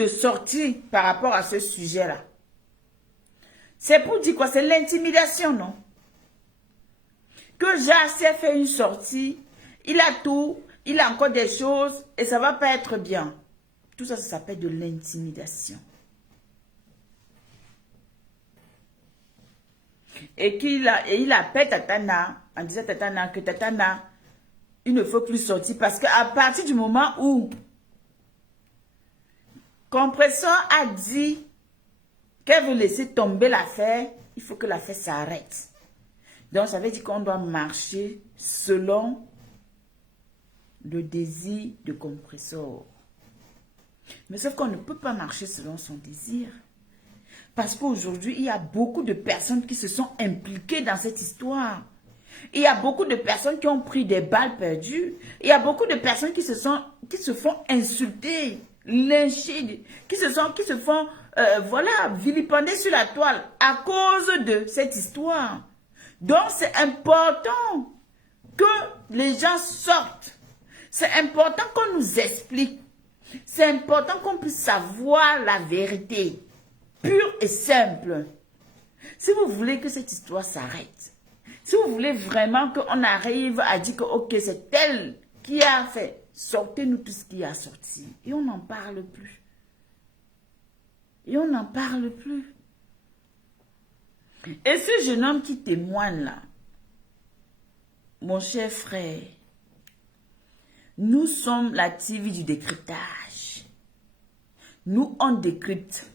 de sortir par rapport à ce sujet-là. C'est pour dire quoi? C'est l'intimidation, non? Que Jacques a fait une sortie, il a tout, il a encore des choses et ça ne va pas être bien. Tout ça, ça s'appelle de l'intimidation. Et il appelle Tatana en disant Tatana que Tatana, il ne faut plus sortir parce qu'à partir du moment où Compresseur a dit qu'elle veut laisser tomber l'affaire, il faut que l'affaire s'arrête. Donc, ça veut dire qu'on doit marcher selon le désir de Compresseur. Mais sauf qu'on ne peut pas marcher selon son désir. Parce qu'aujourd'hui, il y a beaucoup de personnes qui se sont impliquées dans cette histoire. Il y a beaucoup de personnes qui ont pris des balles perdues. Il y a beaucoup de personnes qui se font insulter, lyncher, qui se font voilà, vilipender sur la toile à cause de cette histoire. Donc, c'est important que les gens sortent. C'est important qu'on nous explique. C'est important qu'on puisse savoir la vérité, pure et simple. Si vous voulez que cette histoire s'arrête, si vous voulez vraiment qu'on arrive à dire que ok, c'est elle qui a fait, sortez-nous tout ce qui a sorti. Et on n'en parle plus. Et on n'en parle plus. Et ce jeune homme qui témoigne là, mon cher frère, nous sommes la TV du décryptage. Nous, on décrypte.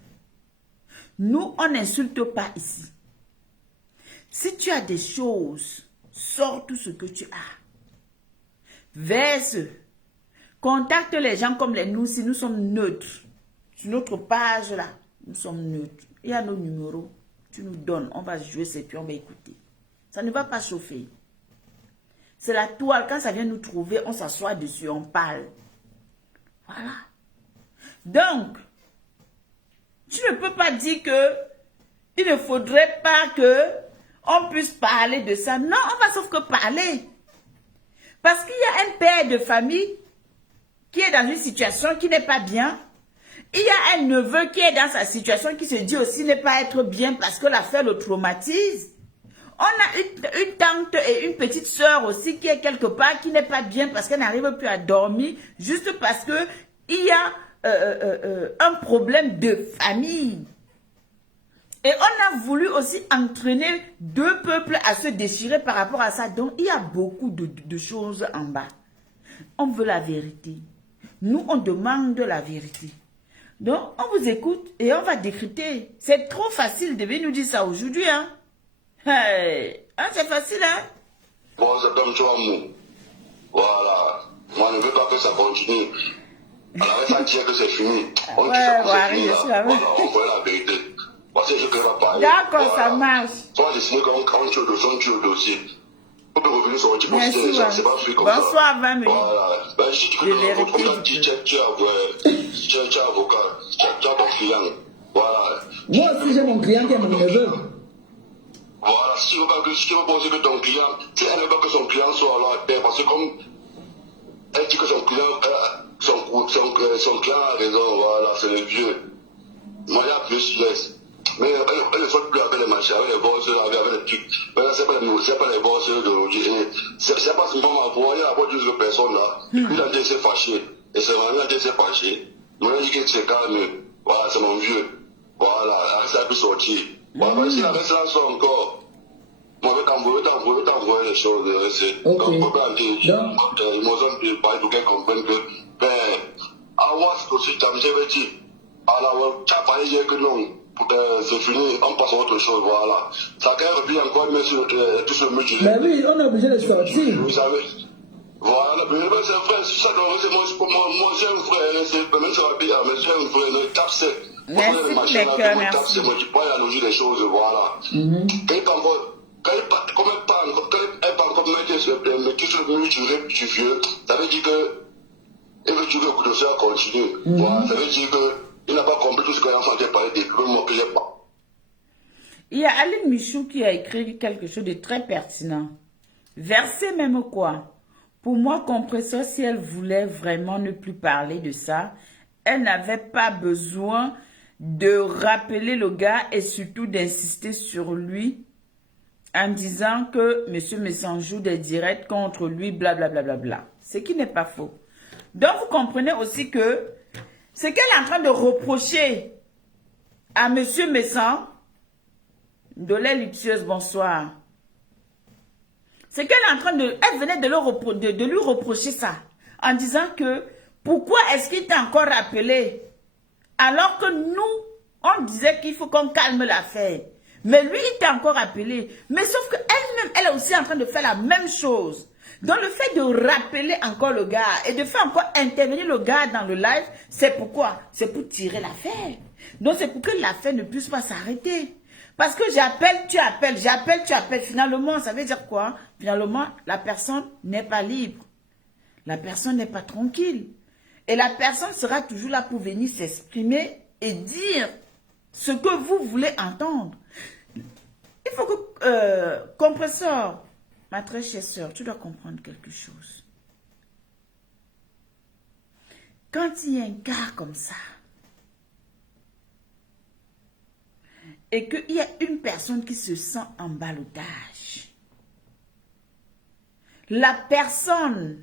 Nous, on n'insulte pas ici. Si tu as des choses, sors tout ce que tu as. Verse. Contacte les gens comme nous si nous sommes neutres. Sur notre page là, nous sommes neutres. Il y a nos numéros. Tu nous donnes, on va jouer et puis on va écouter. Ça ne va pas chauffer. C'est la toile. Quand ça vient nous trouver, on s'assoit dessus, on parle. Voilà. Donc, tu ne peux pas dire que il ne faudrait pas que on puisse parler de ça. Non, on va sauf que parler. Parce qu'il y a un père de famille qui est dans une situation qui n'est pas bien. Il y a un neveu qui est dans sa situation qui se dit aussi ne pas être bien parce que l'affaire le traumatise. On a une tante et une petite sœur aussi qui est quelque part qui n'est pas bien parce qu'elle n'arrive plus à dormir juste parce que il y a un problème de famille. Et on a voulu aussi entraîner deux peuples à se déchirer par rapport à ça. Donc, il y a beaucoup de choses en bas. On veut la vérité. Nous, on demande la vérité. Donc, on vous écoute et on va décrypter. C'est trop facile de venir nous dire ça aujourd'hui, hein. Hey. Hein, c'est facile, hein. Bon, c'est comme toi, moi. Voilà. Moi, je ne veux pas que ça continue. Alors, ça dire que c'est fini. On dit que c'est fini, là. Voilà, on voit la vérité. Parce que je ne peux pas parler. D'accord, voilà. Ça marche. Toi, j'ai signé quand tu es le dossier. On peut revenir sur un petit peu. C'est pas fait comme bonsoir, ça. 20 minutes. Voilà. Ben, si tu es avocat, tu as ton client. Voilà. Moi aussi, j'ai mon client qui est mon neveu. Voilà, si tu veux pas que ton client, tu n'aimes pas que son client soit là, parce que comme elle dit que son client, son client a raison, voilà, c'est le vieux. Moi, il y a plus, laisse. Mais elle ne saute plus avec les machins, avec les bosses, avec les trucs. Mais là, c'est pas les bosses d'aujourd'hui. C'est pas seulement envoyé à avoir 12 personnes là. Il a dit s'est fâché. Et c'est vraiment dit s'est fâché. Moi, il a dit qu'il s'est calme. Voilà, c'est mon vieux. Voilà, ça a pu sortir. Voilà, si la reste là sort encore, moi, je vais t'envoyer les choses. C'est comme ils m'ont parlé pour qu'elle comprenne que, ben, avoir ce que j'avais dit. Alors, tu as parlé hier que non. C'est fini, on passe à autre chose, voilà. Ça quand même encore mais sur tout ce mutuel. Mais oui, on est obligé de sortir. Vous savez. Voilà, mais c'est vrai, ça doit c'est moi j'ai un frère, c'est même sur la bière, mais j'ai un frère, le tape c'est. Merci, les cœurs, merci. Moi, tu peux y allonger les choses, voilà. Quand il parle comme mais tout ce mutuel, tu vieux, ça veut dire que, il veut tuer le coup de ça continue. Voilà, ça veut dire que, il n'a pas compris tout ce qu'on a entendu parler des mots que j'ai pas. Il y a Aline Michou qui a écrit quelque chose de très pertinent. Verset même quoi? Pour moi, Compresseur, si elle voulait vraiment ne plus parler de ça, elle n'avait pas besoin de rappeler le gars et surtout d'insister sur lui en disant que M. Messan joue des directs contre lui, blablabla. Bla, bla, bla, bla. Ce qui n'est pas faux. Donc, vous comprenez aussi que ce qu'elle est en train de reprocher à M. Messan, de l'aile luxueuse, bonsoir. C'est qu'elle est en train de... Elle venait de lui reprocher ça. En disant que, pourquoi est-ce qu'il t'a encore rappelé? Alors que nous, on disait qu'il faut qu'on calme l'affaire. Mais lui, il t'a encore appelé. Mais sauf qu'elle-même, elle est aussi en train de faire la même chose. Donc le fait de rappeler encore le gars et de faire encore intervenir le gars dans le live, c'est pourquoi? C'est pour tirer l'affaire. Donc c'est pour que l'affaire ne puisse pas s'arrêter. Parce que j'appelle, tu appelles, j'appelle, tu appelles. Finalement, ça veut dire quoi? Finalement, la personne n'est pas libre. La personne n'est pas tranquille. Et la personne sera toujours là pour venir s'exprimer et dire ce que vous voulez entendre. Il faut que, compresseur, ma très chère sœur, tu dois comprendre quelque chose. Quand il y a un cas comme ça, et qu'il y a une personne qui se sent en ballottage, la personne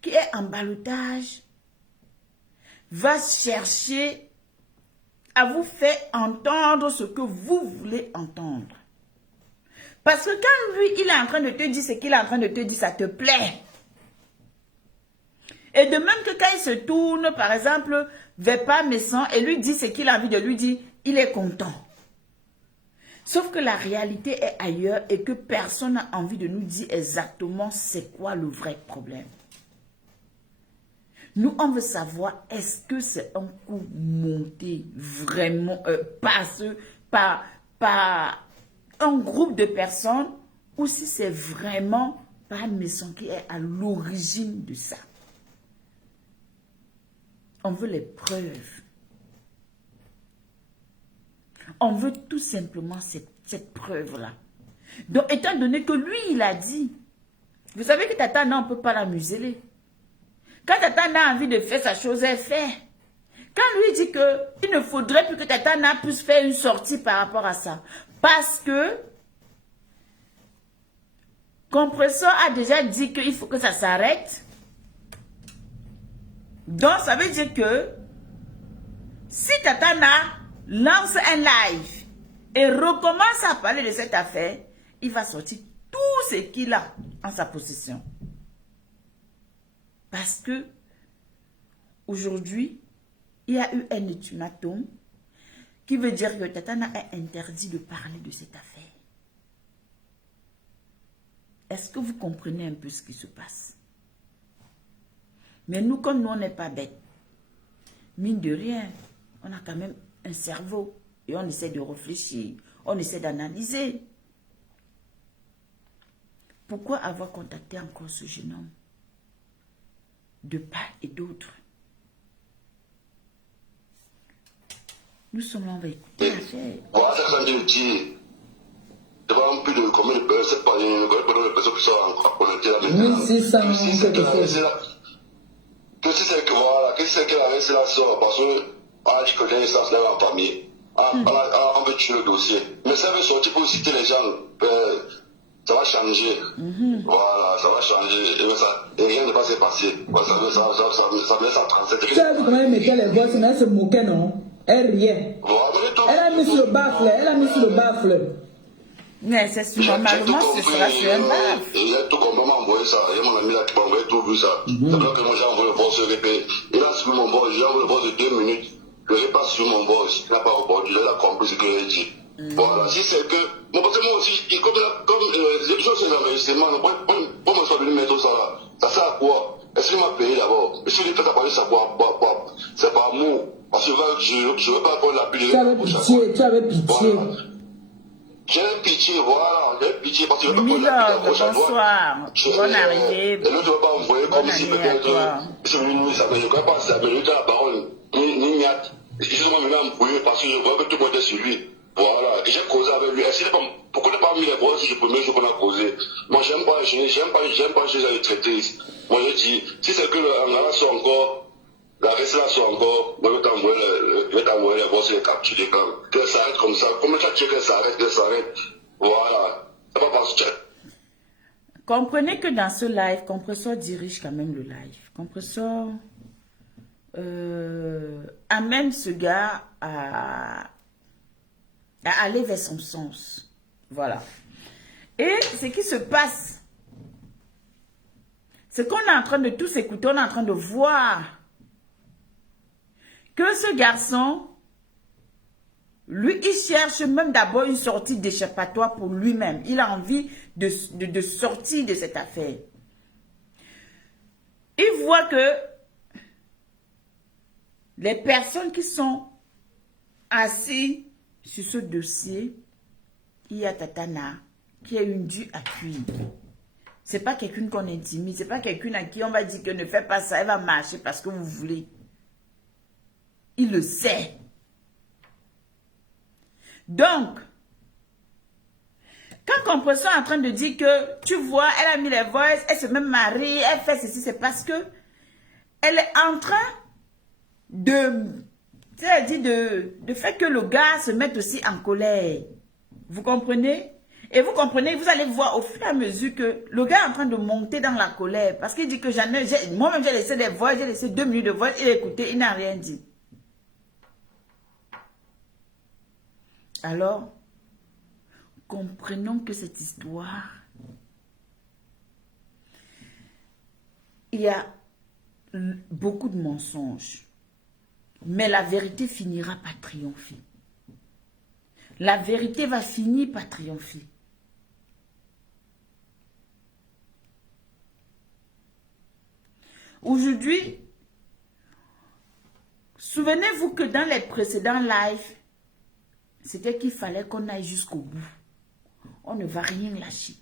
qui est en ballottage va chercher à vous faire entendre ce que vous voulez entendre. Parce que quand lui, il est en train de te dire ce qu'il est en train de te dire, ça te plaît. Et de même que quand il se tourne, par exemple, vers pas Messan et lui dit ce qu'il a envie de lui dire, il est content. Sauf que la réalité est ailleurs et que personne n'a envie de nous dire exactement c'est quoi le vrai problème. Nous, on veut savoir, est-ce que c'est un coup monté vraiment par un groupe de personnes ou si c'est vraiment pas Messan qui est à l'origine de ça. On veut les preuves. On veut tout simplement cette preuve-là. Donc, étant donné que lui, il a dit, vous savez que Tatana, on ne peut pas la museler. Quand Tatana a envie de faire sa chose, elle fait. Quand lui dit qu'il ne faudrait plus que Tatana puisse faire une sortie par rapport à ça. Parce que Compresseur a déjà dit qu'il faut que ça s'arrête. Donc, ça veut dire que si Tatana lance un live et recommence à parler de cette affaire, il va sortir tout ce qu'il a en sa possession. Parce que aujourd'hui, il y a eu un ultimatum qui veut dire que Tatana est interdit de parler de cette affaire. Est-ce que vous comprenez un peu ce qui se passe? Mais nous, comme nous, on n'est pas bêtes, mine de rien, on a quand même un cerveau et on essaie de réfléchir, on essaie d'analyser. Pourquoi avoir contacté encore ce jeune homme? De part et d'autre. Nous sommes là, on va écouter l'affaire. Voilà, c'est ça que je dis. Devant plus de combien de personnes, c'est pas une personne qui sont encore connectées là maintenant. 1600 quelque chose. Que si c'est que voilà, que si c'est qu'elle a laissé la soeur, parce qu'on a dit que j'ai une instance dans la famille, on veut tuer le dossier. Mais ça veut sortir pour citer les gens, ça va changer. Voilà, ça va changer. Et rien ne va se passer. Ça me laisse à 37. Tu as vu comment elle mettait les voix, mais elle se moquait, non? Elle riait. Elle a mis sur le baffle, elle a mis sur le baffle. Mais c'est normalement, ce sera sur un baffle. Il a tout complètement envoyé ça. Il y a mon ami là qui m'a envoyé tout vu ça. C'est là que moi j'ai envoyé le boss se répéter. Il a suivi mon boss, j'ai envoyé le boss de 2 minutes. Je n'ai pas suivi mon boss. Il n'a pas répondu. Il a compris ce que j'ai dit. Voilà, si c'est que. Bon, parce que moi aussi, comme les choses c'est l'enregistrement, pour me soigner mettre ça là, ça sert à quoi? Est-ce qu'il m'a payé d'abord? Et si il fait à parler ça, c'est pas amour. Parce que je ne veux pas prendre la pile. Tu avais pitié. J'ai pitié, voilà, j'ai pitié parce que je ne veux pas Milord, prendre la pile. bonsoir. Bonne arrivée. Et l'autre ne va pas envoyer comme si peut-être. Je ne connais pas ça, mais l'autre a la parole. Ni miat. Excusez-moi, maintenant, m'embrouiller parce que je vois que tout le monde est sur lui. Voilà, et j'ai causé avec lui. Pourquoi ne pas mis les voix si je peux mieux, je peux la causer? Moi, j'aime pas chez les traiter. Moi, je dis, si c'est que l'Angala soit encore garçon encore, moi, je vais t'envoyer les boss et les capturer quand. Qu'elle s'arrête comme ça. Comment tu as dit qu'elle s'arrête. Voilà. Ça va passer. Comprenez que dans ce live, Compressor dirige quand même le live. Compressor amène ce gars à aller vers son sens. Voilà. Et ce qui se passe, c'est qu'on est en train de tous écouter, on est en train de voir que ce garçon, lui, il cherche même d'abord une sortie d'échappatoire pour lui-même. Il a envie de sortir de cette affaire. Il voit que les personnes qui sont assises sur ce dossier, il y a Tatana, qui est une due à cuire. Ce n'est pas quelqu'un qu'on intimide, ce n'est pas quelqu'un à qui on va dire que ne fais pas ça, elle va marcher parce que vous voulez. Il le sait. Donc, quand Compressor est en train de dire que, tu vois, elle a mis les voices, elle se met mariée, elle fait ceci, c'est parce que elle est en train de faire que le gars se mette aussi en colère. Vous comprenez? Et vous comprenez, vous allez voir au fur et à mesure que le gars est en train de monter dans la colère. Parce qu'il dit que moi-même j'ai laissé des voix, j'ai laissé 2 minutes de voix, il a écouté, il n'a rien dit. Alors, comprenons que cette histoire, il y a beaucoup de mensonges. Mais la vérité finira par triompher. La vérité va finir par triompher. Aujourd'hui, souvenez-vous que dans les précédents lives, c'était qu'il fallait qu'on aille jusqu'au bout. On ne va rien lâcher.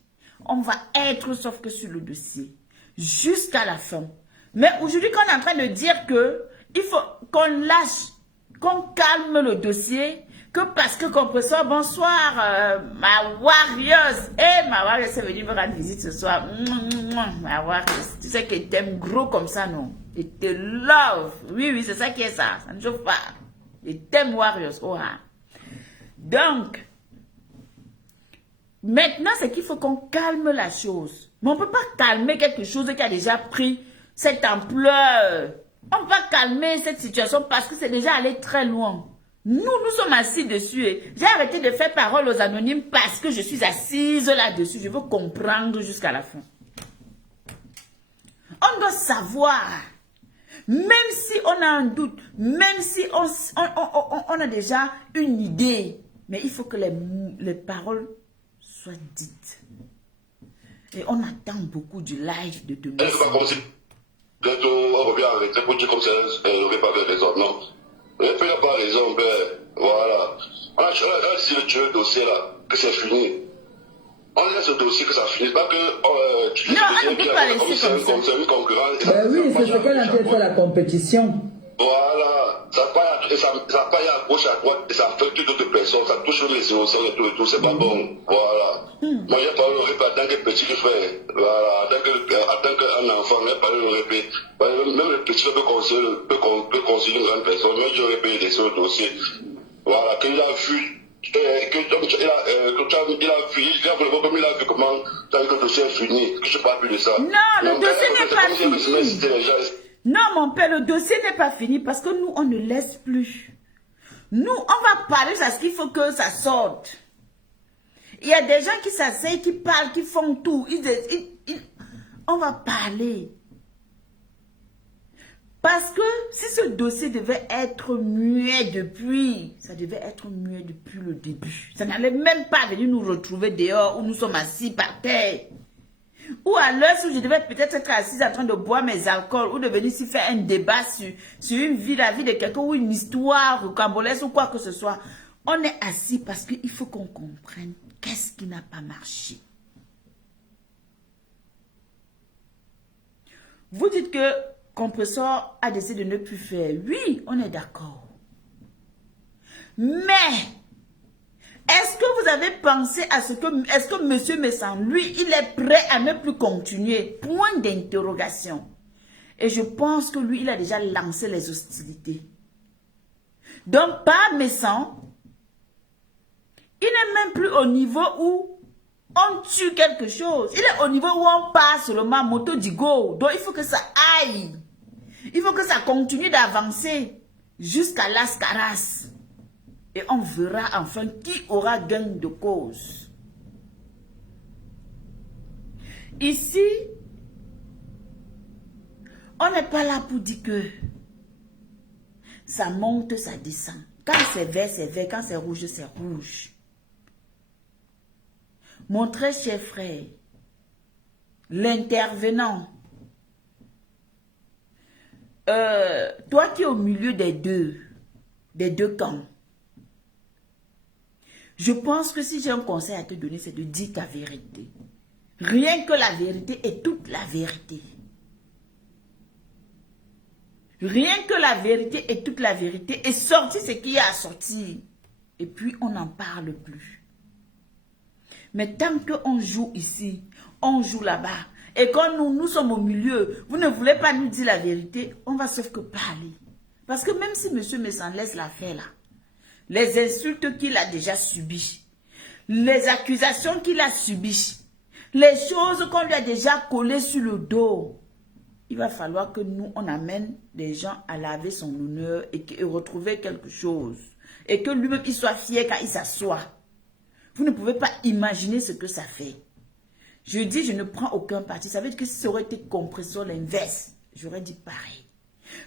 On va être sauf que sur le dossier. Jusqu'à la fin. Mais aujourd'hui, qu'on est en train de dire que il faut qu'on lâche, qu'on calme le dossier, que parce que Compressor, bonsoir, ma Warriors. Ma Warriors est venue me rendre visite ce soir. Ma Warriors, tu sais qu'elle t'aime gros comme ça, non? Et te love. Oui, c'est ça qui est ça. Ça ne chauffe pas. Et t'aime Warriors. Oh, hein. Donc, maintenant, c'est qu'il faut qu'on calme la chose. Mais on ne peut pas calmer quelque chose qui a déjà pris cette ampleur. On va calmer cette situation parce que c'est déjà allé très loin. Nous sommes assis dessus. J'ai arrêté de faire parole aux anonymes parce que je suis assise là-dessus. Je veux comprendre jusqu'à la fin. On doit savoir, même si on a un doute, même si on a déjà une idée, mais il faut que les paroles soient dites. Et on attend beaucoup du live de demain. Bientôt, on revient arrêter pour dire comme ça, elle n'aurait pas raison. Non. Elle n'a pas raison, voilà. On a dit le dossier là, que c'est fini. On laisse le dossier que ça finisse, pas que tu dis on ne peut pas laisser comme ça. Une concurrence. Oui, c'est ce qu'elle a fait la compétition. Voilà, ça paye à gauche, à droite, et ça affecte d'autres personnes, ça touche les innocents et tout, c'est pas bon. Voilà. Moi, j'ai parlé le répé en tant que petit frère, voilà, en tant qu'un enfant, j'ai parlé le répé. Même le petit peut considérer une grande personne, mais j'ai répété des sur le dossier. Voilà, qu'il a vu, il a vu comment le dossier est fini, que je parle plus de ça. Non, le dossier n'est pas fini. Non, mon père, le dossier n'est pas fini parce que nous, on ne laisse plus. Nous, on va parler parce qu'il faut que ça sorte. Il y a des gens qui s'asseyent, qui parlent, qui font tout. On va parler. Parce que si ce dossier devait être muet depuis, ça devait être muet depuis le début. Ça n'allait même pas venir nous retrouver dehors où nous sommes assis par terre. Ou à l'heure où je devais peut-être être assise en train de boire mes alcools ou de venir ici faire un débat sur une vie, la vie de quelqu'un ou une histoire rocambolesque ou quoi que ce soit. On est assis parce qu'il faut qu'on comprenne qu'est-ce qui n'a pas marché. Vous dites que Compressor a décidé de ne plus faire. Oui, on est d'accord. Mais est-ce que vous avez pensé à ce que... Est-ce que M. Messan, lui, il est prêt à ne plus continuer? Point d'interrogation. Et je pense que lui, il a déjà lancé les hostilités. Donc, par méchant, il n'est même plus au niveau où on tue quelque chose. Il est au niveau où on passe seulement moto digo. Donc, il faut que ça aille. Il faut que ça continue d'avancer jusqu'à Las Caras. Et on verra enfin qui aura gain de cause. Ici, on n'est pas là pour dire que ça monte, ça descend. Quand c'est vert, c'est vert. Quand c'est rouge, c'est rouge. Mon très cher frère, l'intervenant, toi qui es au milieu des deux camps, je pense que si j'ai un conseil à te donner, c'est de dire ta vérité. Rien que la vérité et toute la vérité. Rien que la vérité et toute la vérité. Et sortir ce qu'il y a à sortir. Et puis on n'en parle plus. Mais tant qu'on joue ici, on joue là-bas. Et quand nous sommes au milieu, vous ne voulez pas nous dire la vérité, on va sauf que parler. Parce que même si M. Messan laisse l'affaire là, les insultes qu'il a déjà subies, les accusations qu'il a subies, les choses qu'on lui a déjà collées sur le dos, il va falloir que nous, on amène des gens à laver son honneur et retrouver quelque chose. Et que lui-même, il soit fier quand il s'assoit. Vous ne pouvez pas imaginer ce que ça fait. Je dis, je ne prends aucun parti. Ça veut dire que si ça aurait été compris sur l'inverse, j'aurais dit pareil.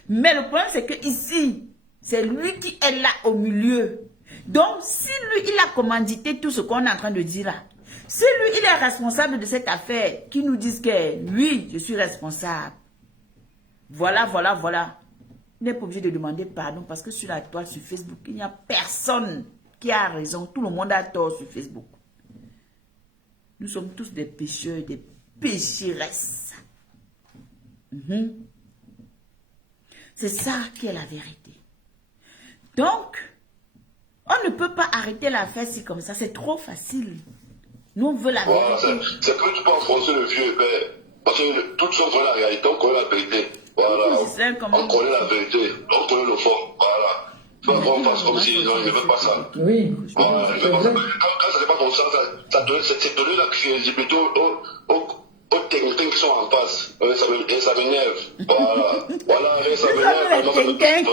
Mais le problème, c'est que ici, c'est lui qui est là au milieu. Donc, si lui, il a commandité tout ce qu'on est en train de dire là, si lui, il est responsable de cette affaire, qui nous disent que oui, je suis responsable. Voilà, voilà, voilà. Il n'est pas obligé de demander pardon parce que sur la toile, sur Facebook, il n'y a personne qui a raison. Tout le monde a tort sur Facebook. Nous sommes tous des pécheurs, des pécheresses. C'est ça qui est la vérité. Donc, on ne peut pas arrêter l'affaire si comme ça. C'est trop facile. Nous, on veut la vérité. C'est que tu peux enfoncer le vieux père. Parce que toutes choses sont la réalité, on connaît la vérité. Voilà. On connaît la vérité, on connaît le fond. Voilà. Faut qu'on fasse comme si non, il ne veut pas ça. Oui. Voilà. Quand ça n'est pas comme ça, c'est donner la crédibilité aux techniciens qui sont en face. Et ça m'énerve. Voilà. Voilà, ça m'énerve.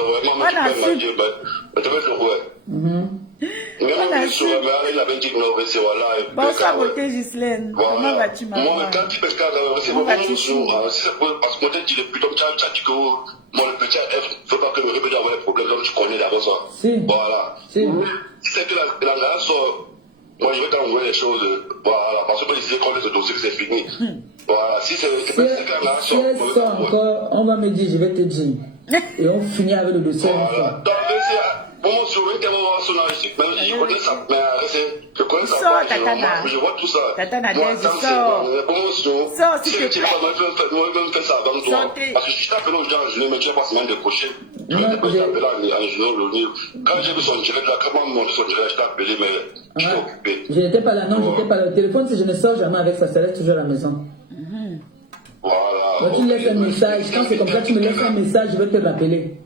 Bonsoir, beauté Ghislaine. Comment vas-tu, maman? Moi, quand tu peux c'est bon, parce que moi, tu es plutôt dit que moi, le petit F, ne faut pas que le répète avoir des problèmes, donc tu connais d'abord ça. Voilà. C'est que la grâce, moi, je vais t'envoyer les choses. Voilà, parce que si je connais ce dossier, c'est fini. Voilà, si c'est que la grâce, encore, on va me dire, je vais te dire. Et on finit avec le dossier. Voilà. Donc, bon, je vais tellement son âge, je connais ça, mais je connais ça, je vois tout ça. Tatana, moi, sors, s'il te plaît. Moi, je vais faire ça avant toi. Parce que je t'appelle aux gens en journée, mais tu n'as pas semaine de cocher. Je vais t'appeler en journée, quand j'ai vu son direct là, comment monter son direct, je t'ai appelé, mais je suis occupé. Je n'étais pas là, non, je n'étais pas là. Le téléphone, si je ne sors jamais avec ça, ça reste toujours à la maison. Voilà. Donc, tu me laisses un message. Quand c'est comme ça, tu me laisses un message, je vais te rappeler.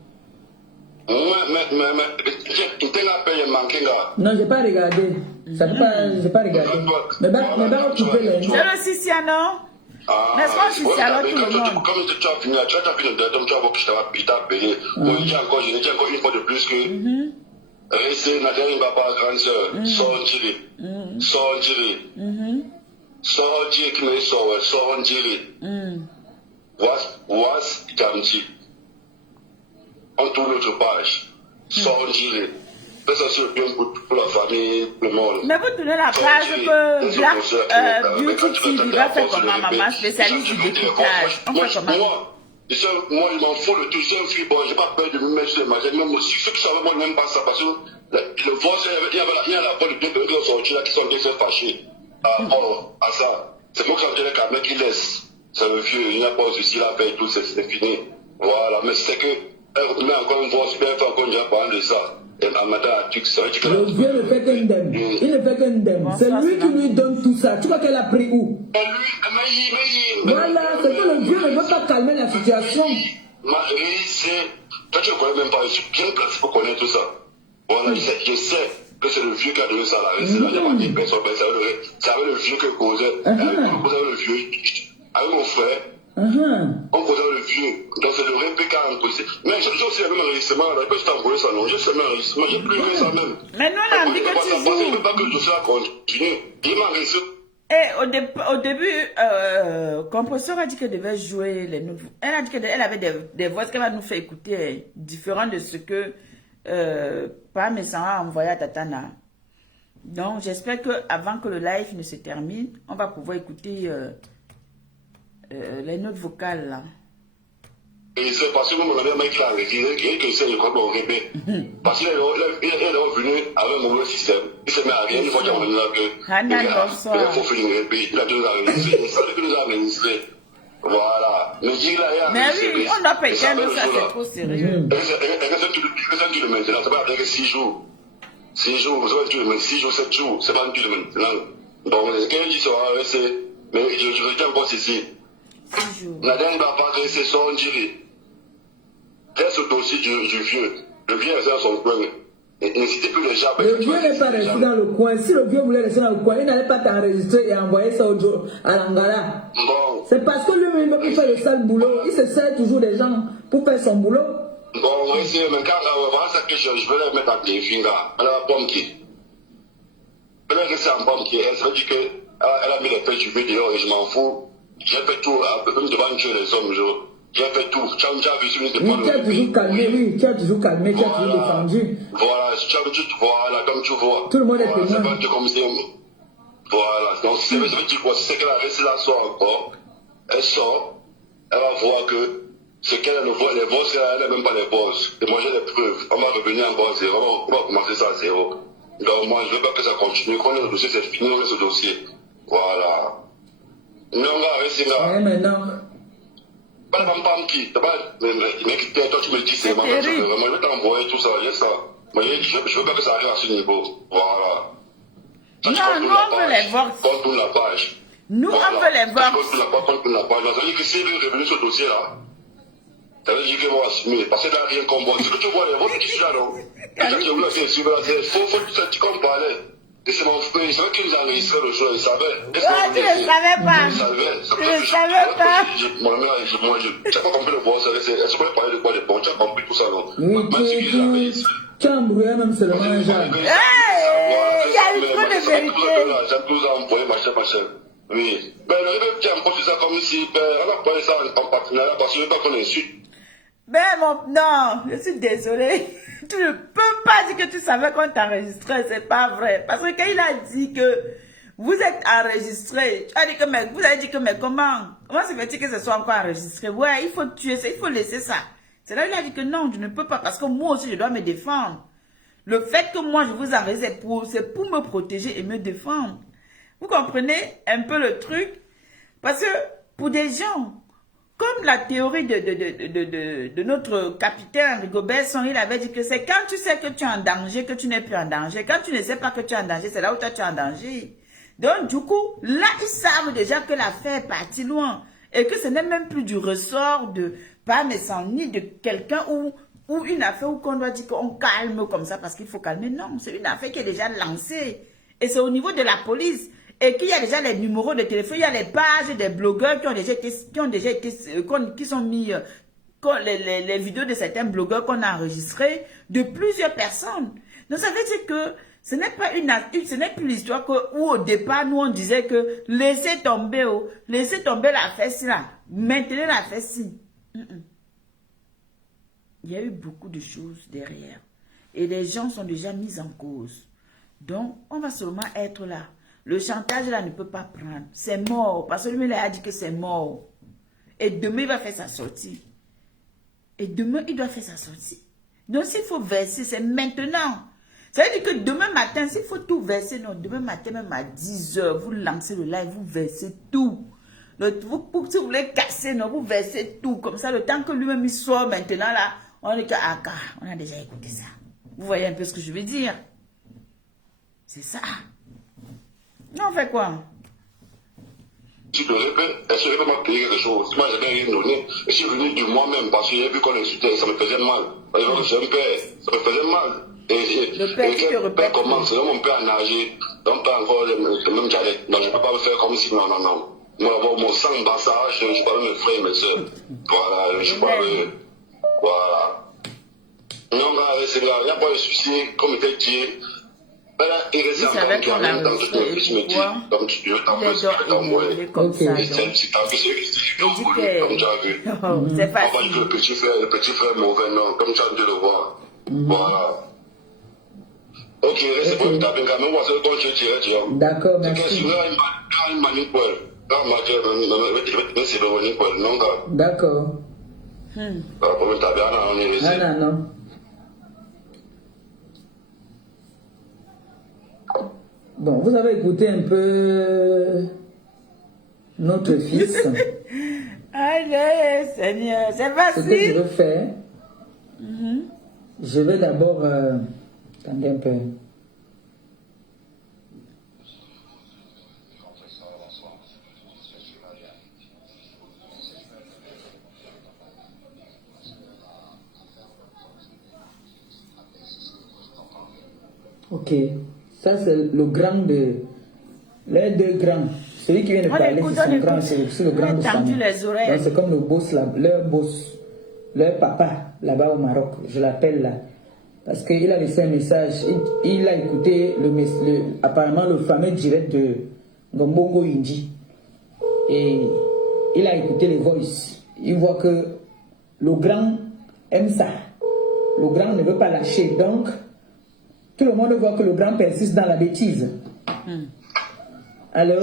Non, je n'ai pas regardé. Ça peut pas, je n'ai pas regardé. Mais va occuper les noms. C'est le Siciano. N'est-ce pas Siciano tout le monde? Comme tu as fini, tu as fini de tu as vu que je t'ai appelé. Moi, je dis encore une fois de plus que rester Nadine Baba, grande sœur, sortir. Sortir qui me sort, sortir. Was Gamti. On tourne l'autre page. Sortir. Ça, c'est bien pour la famille, pour le monde. Mais vous tournez la page que Black Beauty TV va faire comme ma maman, spécialiste du découpage. On fait comment? Moi, il m'en faut le tout. C'est un fille, bon, j'ai pas peur de me mettre sur les magasins. Même aussi, ceux qui savent, moi, je n'aime pas ça. Parce que le voisin, il y a la voix de deux bébés sortis là qui sont déjà fâchés par rapport à ça. C'est pour ça que je dirais qu'un mec qui laisse. C'est le vieux, il n'y a pas aussi la paix et tout, c'est fini. Voilà, mais c'est que, mais encore une fois, super fort qu'on dirait parler de ça. Et à madame, le vieux ne fait qu'un dème. Il ne fait qu'un dème. C'est lui qui lui donne tout ça. Tu vois qu'elle a pris où? Voilà, c'est que le vieux ne veut peux pas calmer la situation. Marie, c'est... Toi, tu ne connais même pas, je suis bien placé pour connaître tout ça. Voilà, je sais que c'est le vieux qui a donné ça là. C'est là, il n'y a pas de personne, c'est avec le vieux que causait. Avec le vieux, avec mon frère. On causait le vieux. Donc c'est le répété en policier. Mais j'ai aussi le même enregistrement, là. Je peux t'envoyer ça, non? J'ai ce même enregistrement, j'ai plus vu ça même. Mais non, on a dit que tu joues. Je ne veux pas que le dossier continue. Il m'a enregistré. Et au début, compositeur a dit qu'elle devait jouer les nouveaux. Elle a dit qu'elle avait des voix qu'elle va nous faire écouter, différentes de ce que Pamessan a envoyé à Tatana. Donc, j'espère qu'avant que le live ne se termine, on va pouvoir écouter les notes vocales là. Et c'est parce que mon ami mec l'a retiré, qu'il essaie de comprendre au répé. Parce qu'il est revenu avec un mauvais système. Il se met à rien, une fois qu'il est revenu là que il faut faire une répé. Il a tout enregistré. Il savait que nous a enregistré. Voilà. Mais il a mais oui, on doit payer ça, c'est trop sérieux. Et ça dure maintenant. Ça va avec 6 jours. 6 jours, ça va durer 6 jours, 7 jours. Ça va durer maintenant. Donc, ce qu'elle dit sera resté. Mais je retiens encore ceci. 6 jours. Nadine va pas rester son diré. Reste au dossier du vieux. Le vieux est dans son coin. N'incitez plus les gens. Le vieux n'est pas resté dans le coin. Si le vieux voulait rester dans le coin, il n'allait pas t'enregistrer et envoyer ça à l'Angara. Bon. C'est parce que lui-même, il fait le sale boulot. Il se sert toujours des gens pour faire son boulot. Bon, oui, c'est, mais quand voilà ça que je veux les mettre à défi là. Elle a la pomme qui. Elle est restée en pomme qui. Elle se dit qu'elle a mis les pêches du vieux dehors et je m'en fous. J'ai fait tout, même devant tuer les hommes, j'ai fait tout. Tu as vu sur une oui, tu as toujours calmé, oui, tu as toujours calmé, tu as toujours défendu. Voilà, tu as vu, voilà, comme tu vois. Tout le monde est témoin. témoin. C'est pas comme si. Voilà, donc ça veut dire quoi? C'est qu'elle a resté là soir encore. Elle sort, elle va voir que ce qu'elle a les bosses, elle n'a même pas les bosses. Et moi j'ai des preuves. On va revenir en bas à zéro, on va commencer ça à zéro. Donc moi je veux pas que ça continue. Quand le dossier c'est fini, on laisse ce dossier. Voilà. Non, on va rester là. Ouais, maintenant. Pas la femme qui. Toi, tu me dis, c'est vraiment, je vais t'envoyer tout ça, il y a ça. Mais je veux pas que ça arrive à ce niveau. Voilà. Non, nous, on veut les voir. Contourne la page. Nous, on veut les voir. Contourne la page. Ça veut dire que si elle est revenue sur ce dossier-là, ça veut dire qu'ils vont assumer. Parce que là, rien qu'on voit. C'est que tu vois les votes qui sont là, non? Et ça qui est là, c'est faut que tu parlais. Et c'est mon frère, c'est vrai qu'il nous a enregistré le jour, il savait. Tu ne savais pas. Tu ne savais pas. Moi, j'ai pas compris le boss, est-ce qu'on peut parler de quoi de bon? Tu as compris tout ça, non? Oui, tu as embrouillé même seulement un genre. Il y a eu trop de vérité. J'aime tout envoyer, machin. Oui. Ben, il veut bien prendre ça comme si, on va parler ça en partenariat parce que je veux pas qu'on insulte. Ben, non, je suis désolée. Tu ne peux pas dire que tu savais qu'on t'enregistrait, c'est pas vrai. Parce que quand il a dit que vous êtes enregistré, tu as dit que, mais, vous avez dit que, mais comment se fait-il que ce soit encore enregistré? Ouais, il faut tuer ça, il faut laisser ça. C'est là qu'il a dit que non, je ne peux pas, parce que moi aussi, je dois me défendre. Le fait que moi, je vous enregistre, c'est pour me protéger et me défendre. Vous comprenez un peu le truc? Parce que, pour des gens, comme la théorie de notre capitaine Rigobert Song, il avait dit que c'est quand tu sais que tu es en danger, que tu n'es plus en danger. Quand tu ne sais pas que tu es en danger, c'est là où toi tu es en danger. Donc, du coup, là, ils savent déjà que l'affaire est partie loin. Et que ce n'est même plus du ressort de Pamessan ni de quelqu'un ou une affaire où on doit dire qu'on calme comme ça parce qu'il faut calmer. Non, c'est une affaire qui est déjà lancée. Et c'est au niveau de la police. Et qu'il y a déjà les numéros de téléphone, il y a les pages des blogueurs qui sont mis les vidéos de certains blogueurs qu'on a enregistrés de plusieurs personnes. Donc ça veut dire que ce n'est pas ce n'est plus l'histoire où au départ nous on disait que laissez tomber la fesse là, maintenez la fesse. Il y a eu beaucoup de choses derrière et les gens sont déjà mis en cause. Donc on va seulement être là. Le chantage là ne peut pas prendre. C'est mort. Parce que lui, il a dit que c'est mort. Et demain, il va faire sa sortie. Et demain, il doit faire sa sortie. Donc, s'il faut verser, c'est maintenant. Ça veut dire que demain matin, s'il faut tout verser, non, demain matin, même à 10 h, vous lancez le live, vous versez tout. Si vous voulez casser, non, vous versez tout. Comme ça, le temps que lui-même il sort maintenant, là, on est on a déjà écouté ça. Vous voyez un peu ce que je veux dire? C'est ça. Non, on fait quoi? Si est-ce que je peux m'appeler quelque chose? Moi, je n'ai rien donné. Je suis venu de moi-même parce que j'ai vu qu'on insultait, ça me faisait mal. Alors, je me père, ça me faisait mal. Le père commence, mon père a nagé, donc pas encore le même dialecte. Donc, je ne peux pas me faire comme si, non. Moi, mon sang bassage, je parle de mes frères et mes soeurs. Voilà, je parle. Voilà. Non, c'est là, il n'y a pas de souci, comme il était dit. Il reste encore qui amène dans toute ma vie, je me dis, comme tu veux, t'en peux, comme ça. C'est tant que c'est comme tu as vu. C'est facile. Le petit frère mauvais, non, comme tu as dû le voir. Voilà. Ok, reste pour le tapin quand même, parce que quand je dirais, d'accord, merci. D'accord. Non. Bon, vous avez écouté un peu notre fils. Allez, Seigneur, c'est facile. Ce que je veux faire, je vais d'abord... attendez un peu. Ok, ça c'est le grand de... Les deux grands. Celui qui vient de parler, c'est son grand, c'est le grand de sa main. Donc c'est comme le boss, leur papa, là-bas au Maroc, je l'appelle là. Parce qu'il a laissé un message, il a écouté apparemment le fameux direct de Ngombongo Indi. Et il a écouté les voices. Il voit que le grand aime ça. Le grand ne veut pas lâcher. Donc, tout le monde voit que le grand persiste dans la bêtise. Allô?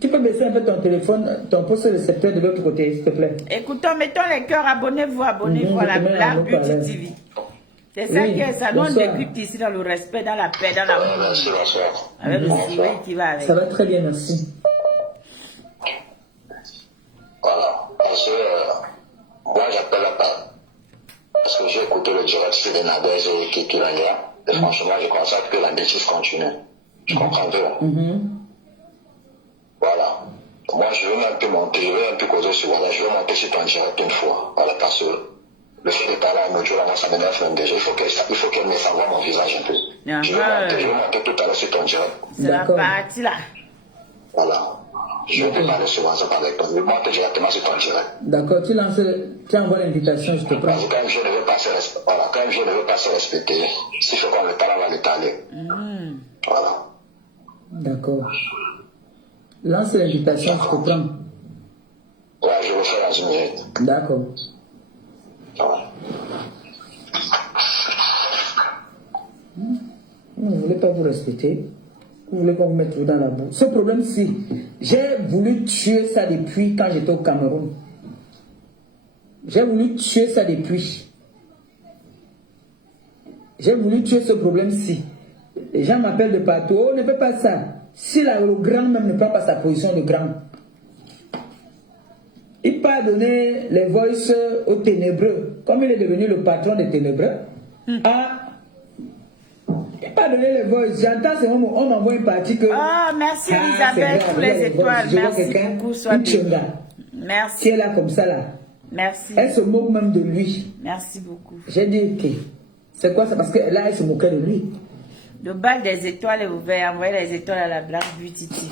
Tu peux baisser un peu ton téléphone, ton poste récepteur de l'autre côté, s'il te plaît. Écoutons, mettons les cœurs, abonnez-vous à la Black Beauty TV. C'est ça qui est ça. Nous, on écoute ici dans le respect, dans la paix, dans l'amour. Avec le sourire qui va avec. Ça va très bien, merci. Voilà, parce que moi j'appelle la part. Parce que j'ai écouté le direct sur les Nadège et Kikirania. Et franchement, je constate que la bêtise continue. Je comprends bien. Voilà. Moi, je vais un peu monter, je vais un peu causer sur voilà, je vais monter sur ton direct une fois. Voilà, parce que le fait de parler à un audio, là, ça m'énerve même déjà. Il faut qu'elle me savoir mon visage un peu. Je vais monter tout à l'heure sur ton direct. C'est la partie là. Voilà. Je vais te parler sur WhatsApp avec toi. Je vais monter directement sur ton direct. D'accord, tu envoies l'invitation, je te prends. Quand même, je ne veux pas se respecter. Voilà, quand même, je ne veux pas se respecter. Si je prends le temps, on va l'étaler. Voilà. D'accord. Lance l'invitation, je te prends. Ouais, je vais faire dans une minute. D'accord. Ouais. Vous ne voulez pas vous respecter. Vous voulez qu'on vous mette dans la boue. Ce problème-ci, j'ai voulu tuer ça depuis quand j'étais au Cameroun. J'ai voulu tuer ça depuis. J'ai voulu tuer ce problème-ci. Les gens m'appellent de partout. Oh, ne fais pas ça. Si le grand même ne prend pas sa position de grand. Il peut donner les voices aux ténébreux. Comme il est devenu le patron des ténébreux. Il peut donner les voices. J'entends, c'est on m'envoie une partie que... Oh, merci Elisabeth pour les étoiles. Merci beaucoup. Merci. Qui est là comme ça là. Merci. Elle se moque même de lui. Merci beaucoup. J'ai dit, ok. C'est quoi ça? Parce que là, elle se moquait de lui. Le bal des étoiles est ouvert. Envoyez les étoiles à la Black Beauty TV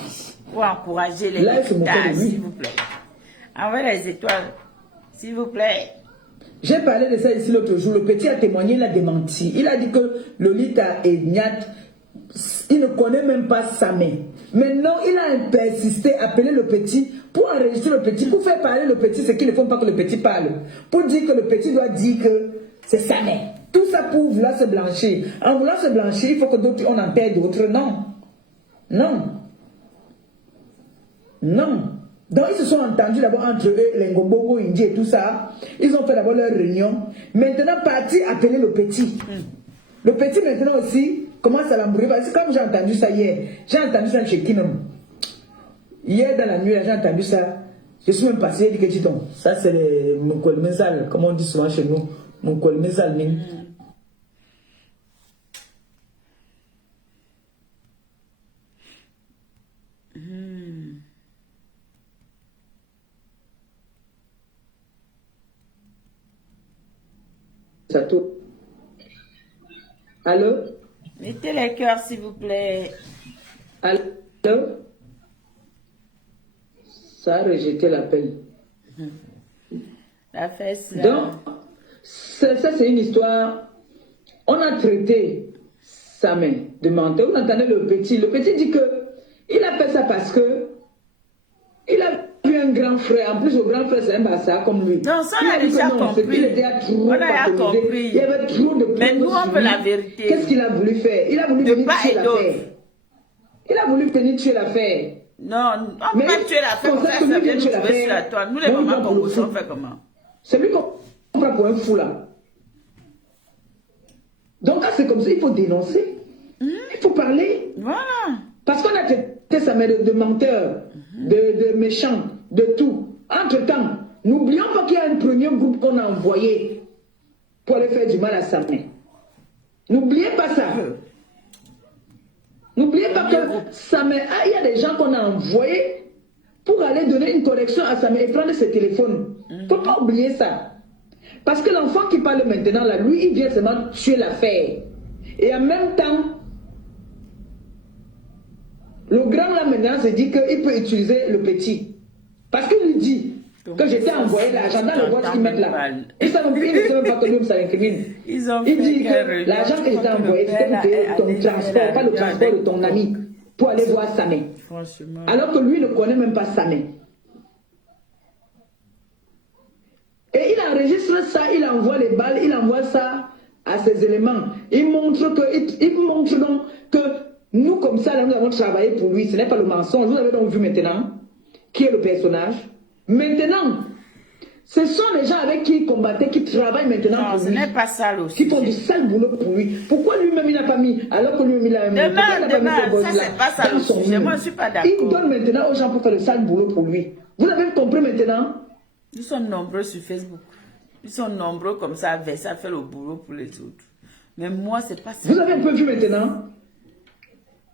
pour encourager les écoutages, s'il vous plaît. Envoyez les étoiles, s'il vous plaît. J'ai parlé de ça ici l'autre jour. Le petit a témoigné, il a démenti. Il a dit que Lolita et Niat, il ne connaît même pas sa mère. Maintenant, il a persisté, appelé le petit pour enregistrer le petit, pour faire parler le petit, ce qu'il ne faut pas que le petit parle. Pour dire que le petit doit dire que c'est sa mère. Tout ça pour vouloir se blanchir. En voulant se blanchir, il faut que d'autres, on en paie d'autres. Non. Non. Non. Donc ils se sont entendus d'abord entre eux, les Ngombongo, Indi et tout ça. Ils ont fait d'abord leur réunion. Maintenant, parti appeler le petit. Le petit maintenant aussi commence à l'embrouiller. Parce que comme j'ai entendu ça hier, j'ai entendu ça chez Kinom. Hier dans la nuit, j'ai entendu ça. Je suis même passé, j'ai dit que dis-donc, ça c'est mon colmésal, comme on dit souvent chez nous. Mon colmésal. ça tourne. Allô? Mettez les cœurs, s'il vous plaît. Allô? Ça a rejeté l'appel. La fesse. Donc, ça c'est une histoire. On a traité sa main de menteur. Vous entendez le petit. Le petit dit que il a fait ça parce que il a vu un grand frère. En plus, le grand frère, c'est un bâtard comme lui. Non, ça, on a déjà compris. On a compris. Il y avait trop de mais nous, on veut la vérité. Qu'est-ce qu'il a voulu faire? Il a voulu venir tuer l'affaire. Il a voulu venir tuer l'affaire. Non, on ne peut pas tuer l'affaire. Ça vient nous trouver sur la toile. Nous, les mamans congolais, on fait comment? C'est lui qu'on prend pour un fou, là. Donc, c'est comme ça, il faut dénoncer. Il faut parler. Voilà. Parce qu'on a traité sa mère de menteur, de méchant, de tout. Entre-temps, n'oublions pas qu'il y a un premier groupe qu'on a envoyé pour aller faire du mal à sa mère. N'oubliez pas ça. N'oubliez pas que sa mère, il y a des gens qu'on a envoyés pour aller donner une correction à sa mère et prendre ses téléphones. Il ne faut pas oublier ça. Parce que l'enfant qui parle maintenant, là, lui, il vient seulement tuer l'affaire. Et en même temps, le grand là maintenant se dit qu'il peut utiliser le petit. Parce qu'il lui dit que j'étais envoyé l'argent dans le boîte qu'ils mettent là. Et ça non plus, ils ne savent pas que lui, ça l'incrimine. Il dit que l'argent que j'étais envoyé, c'était pour payer ton transport, pas le transport de ton ami, pour aller voir sa mère. Alors que lui ne connaît même pas sa mère. Et il enregistre ça, il envoie les balles, il envoie ça à ses éléments. Il montre donc que nous, comme ça, là, nous avons travaillé pour lui. Ce n'est pas le mensonge. Vous avez donc vu maintenant qui est le personnage. Maintenant, ce sont les gens avec qui il combattait, qui travaillent maintenant pour lui. Non, ce n'est pas ça aussi. Qui font du sale boulot pour lui. Pourquoi lui-même il n'a pas mis, alors que lui-même il a mis. Demain, ça c'est pas ça le sujet. Moi, je ne suis pas d'accord. Il donne maintenant aux gens pour faire le sale boulot pour lui. Vous avez compris maintenant? Nous sommes nombreux sur Facebook. Ils sont nombreux comme ça, avec ça fait le boulot pour les autres. Mais moi, c'est pas ça. Vous avez un peu vu maintenant?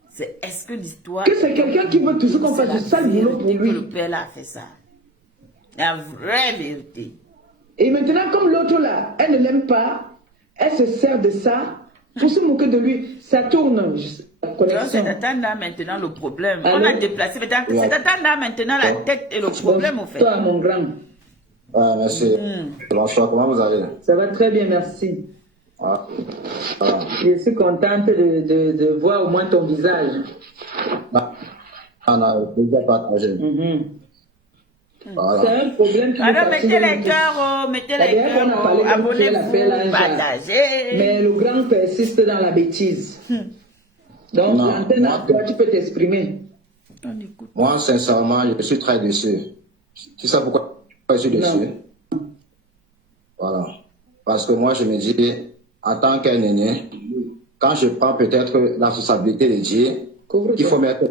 C'est est-ce que l'histoire... Que c'est quelqu'un qui veut toujours qu'on fasse du sale boulot pour lui. Le père là a fait ça. La vraie vérité. Et maintenant, comme l'autre là, elle ne l'aime pas, elle se sert de ça pour se moquer de lui. Ça tourne. C'est Tatanda maintenant le problème. On a déplacé. C'est Tatanda maintenant la tête et le problème au fait. Toi, mon grand. Ah, merci. Bonsoir, comment vous allez? Ça va très bien, merci. Ah. Je suis contente de voir au moins ton visage. On a déjà partagé. Voilà. C'est un problème qui alors, mettez les cœurs, abonnez-vous, partagez. Mais le grand persiste dans la bêtise. Donc, l'antenne, toi, tu peux t'exprimer. Moi, sincèrement, je suis très déçu. Tu sais pourquoi je suis déçu? Voilà. Parce que moi, je me dis, en tant qu'un aîné, quand je prends peut-être la responsabilité de dire qu'il faut mettre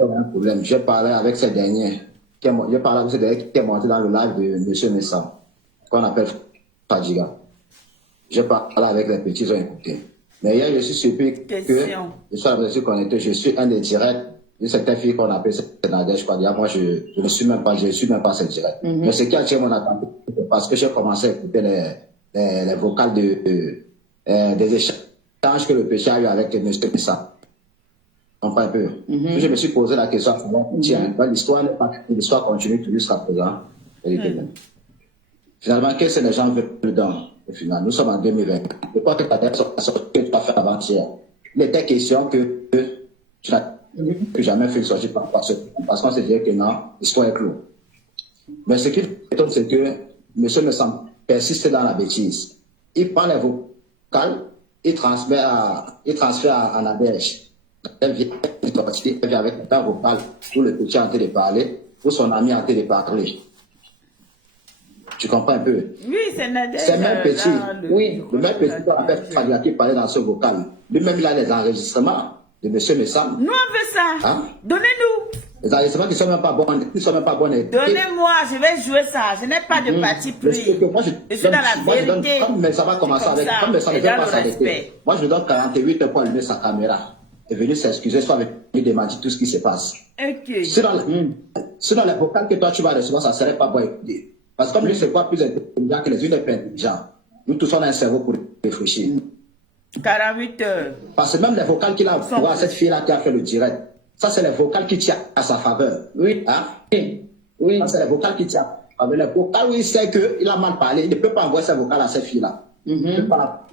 un problème, je parlais avec ces derniers. Je parlais avec ces derniers qui est monté dans le live de M. Messa, qu'on appelle Fadiga. Je parlais avec les petits, ils ont écouté. Mais hier, je suis surpris que je suis connecté, je suis un des directs de cette fille qu'on appelle Nadège. Moi, je ne suis même pas, cette direct. Mais ce qui a attiré mon attention, c'est parce que j'ai commencé à écouter les vocales des échanges que le péché a eu avec M. Messa. On comprend un peu. Je me suis posé la question, tiens, l'histoire continue tout jusqu'à présent. Finalement, qu'est-ce que les gens veulent dans au final? Nous sommes en 2020. Je crois que ta dette que tu as fait avant-hier. Il était question que tu n'as plus jamais fait une sortie parce qu'on se disait que non, l'histoire est close. Mais ce qui m'étonne, c'est que M. Messa persiste dans la bêtise. Il prend les vocales, il transfère à Nadège. Elle vient avec un vocal où le petit est en train de parler, où son ami est en train de parler. Tu comprends un peu? Oui, c'est Nadège. C'est même petit. Le même petit qu'on appelle Fadiga qui parlait dans ce vocal. Lui-même, il a les enregistrements de M. Messa. Nous, on veut ça. Hein? Donnez-nous. Les enregistrements qui ne sont même pas bons. Donnez-moi, je vais jouer ça. Je n'ai pas de parti pris. Je suis dans la vérité. Mais ça va commencer avec. Comme ça ne veut pas s'arrêter. Moi, je lui donne 48 heures pour allumer sa caméra. Est venu s'excuser, soit avec lui demander tout ce qui se passe. Okay. Sinon, les vocales que toi tu vas recevoir, ça ne serait pas bon à écouter. Parce que comme lui, c'est pas plus intelligent que les unes est plus intelligent. Nous tous, on a un cerveau pour réfléchir. 48 heures. Parce que même les vocales qu'il a envoyées à cette fille-là qui a fait le direct, ça, c'est les vocales qui tirent à sa faveur. Oui. Hein? Oui. Ça, c'est les vocales qui tirent à sa faveur. Les vocales où il sait qu'il a mal parlé, il ne peut pas envoyer ses vocales à cette fille-là. Il ne peut pas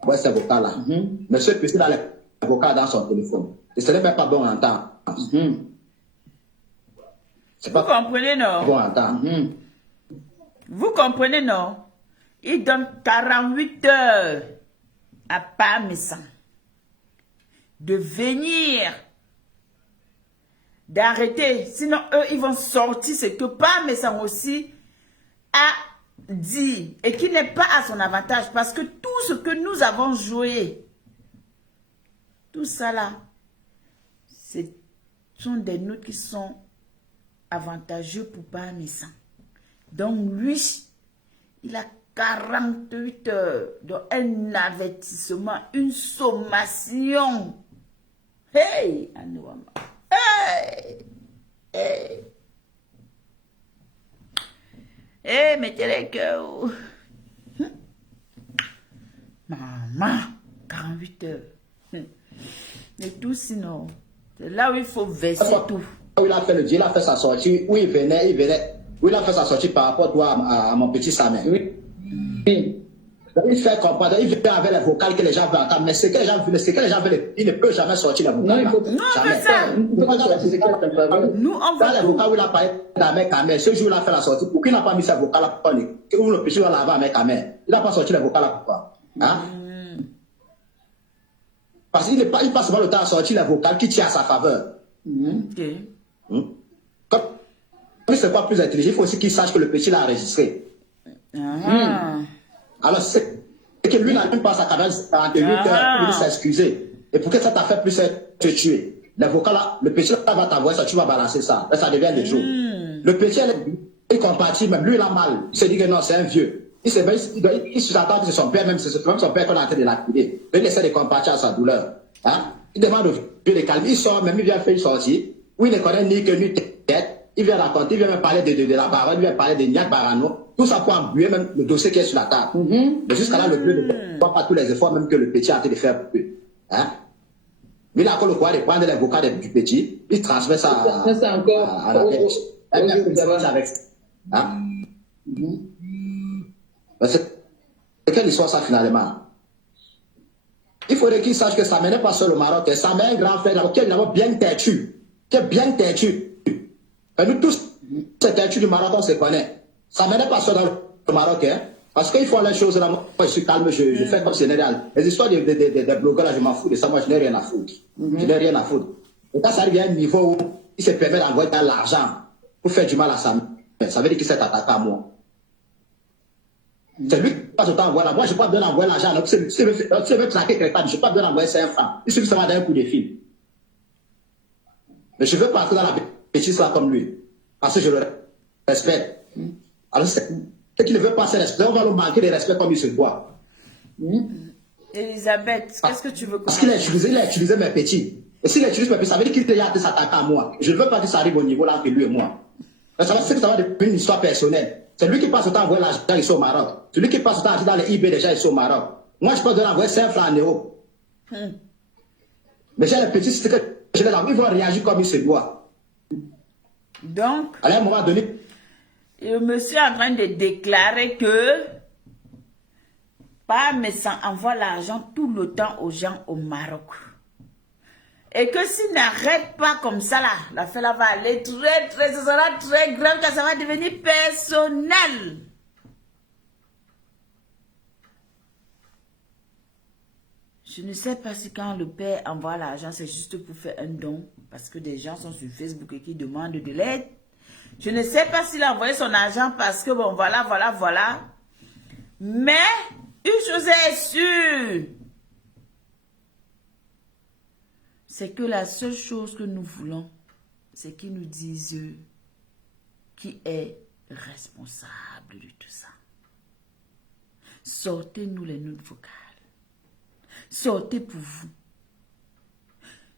envoyer ses vocales-là. Mais ce petit dans les vocales dans son téléphone. Et ce n'est même pas bon à entendre. Vous comprenez, non? Bon à entendre. Vous comprenez, non? Il donne 48 heures à Parmesan de venir, d'arrêter. Sinon, eux, ils vont sortir ce que Parmesan aussi a dit et qui n'est pas à son avantage. Parce que tout ce que nous avons joué, tout ça là, ce sont des notes qui sont avantageux pour Parmesan. Donc lui, il a 48 heures, donc un avertissement, une sommation. Hey, Anouama. Hey, hey. Hey, mettez les cœurs. Maman, 48 heures. Mais tout sinon, c'est là où il faut verser tout. Où il a fait le dieu, il a fait sa sortie, où il venait, où il a fait sa sortie par rapport toi, à mon petit Samuel. Oui. Il fait comprendre, il vient avec les vocales que les gens veulent entendre, mais ce que les gens veulent, il ne peut jamais sortir les vocales. Non, il faut jamais. Ça. Nous, on va. Dans les vocales où il a parlé d'Ahmed Kamer, ce jour il a fait la sortie, pourquoi il n'a pas mis ses vocales là pour où le petit va laver Ahmed Kamer? Il n'a pas sorti les vocales là pourquoi? Hein? Parce qu'il passe souvent le temps à sortir les vocales qui tirent à sa faveur. Comme c'est pas plus intelligent, il faut aussi qu'il sache que le petit l'a enregistré. Alors, c'est que lui n'a même pas sa caméra en 8 heures pour s'excuser. Et pour que ça t'a fait plus te tuer. Les vocales là, le petit là va t'envoyer ça, tu vas balancer ça. Là, ça devient des jours. Le petit, il compatit, même lui, il a mal. Il se dit que non, c'est un vieux. Il s'attend que c'est son père, même c'est même son père qu'on est en train de l'accuser. Il essaie de compatir à sa douleur. Hein? Il demande au vieux de calmer. Il sort, même il vient faire une sortie, où il ne connaît ni que ni tête. Il vient raconter, il vient même parler de la baronne, il vient parler de Niak Barano. Tout ça pour embuer même le dossier qui est sur la table. Mais jusqu'à là, le vieux ne voit pas tous les efforts même que le petit a été de faire pour eux. Hein? Mais il a encore le courage de prendre les vocaux du petit, il transmet ça à la tête. Avec ça. Hein? C'est quelle histoire ça finalement? Il faudrait qu'il sache que ça n'est pas seul au Maroc, ça met un grand frère qui est bien têtu. Qui est bien têtu. Et nous tous, c'est têtu du Maroc, on se connaît. Ça ne pas seul dans le Maroc, hein. Parce qu'ils font les choses là, moi je suis calme, je fais comme général. Les histoires des blogueurs là, je m'en fous de ça, moi je n'ai rien à foutre. Je n'ai rien à foutre. Et quand ça arrive à un niveau où il se permet d'envoyer de l'argent pour faire du mal à ça veut dire qu'il s'est attaqué à moi. C'est lui qui passe autant envoyer l'argent. Moi, je n'ai pas besoin d'envoyer l'argent. Donc, si je veux traquer quelqu'un, je n'ai pas besoin d'envoyer 5 francs. Il suffit seulement d'un coup de fil. Mais je veux partir dans la bêtise là comme lui. Parce que je le respecte. Alors, c'est qu'il ne veut pas se respecter. On va lui manquer de respect comme il se doit. Elisabeth, qu'est-ce que tu veux? Parce qu'il a utilisé mes petits. Et s'il utilise mes petits, ça veut dire qu'il a hâte de s'attaquer à moi. Je ne veux pas que ça arrive au niveau là entre lui et moi. Ça va devenir une histoire personnelle. C'est lui qui passe autant à envoyer l'argent ici au Maroc. C'est lui qui passe autant à acheter dans les eBay déjà ici au Maroc. Moi, je peux donner envoyer 5 francs en euros. Mais j'ai les petits, c'est que je les envoie, ils vont réagir comme il se doit. Donc, à un moment donné, le monsieur est en train de déclarer que Parmesan envoie l'argent tout le temps aux gens au Maroc. Et que s'il n'arrête pas comme ça, là, l'affaire là va aller ce sera très grave, car ça va devenir personnel. Je ne sais pas si quand le père envoie l'argent, c'est juste pour faire un don, parce que des gens sont sur Facebook et qui demandent de l'aide. Je ne sais pas s'il a envoyé son argent parce que, bon, voilà. Mais, une chose est sûre, c'est que la seule chose que nous voulons, c'est qu'ils nous disent qui est responsable de tout ça. Sortez-nous les notes vocales. Sortez pour vous.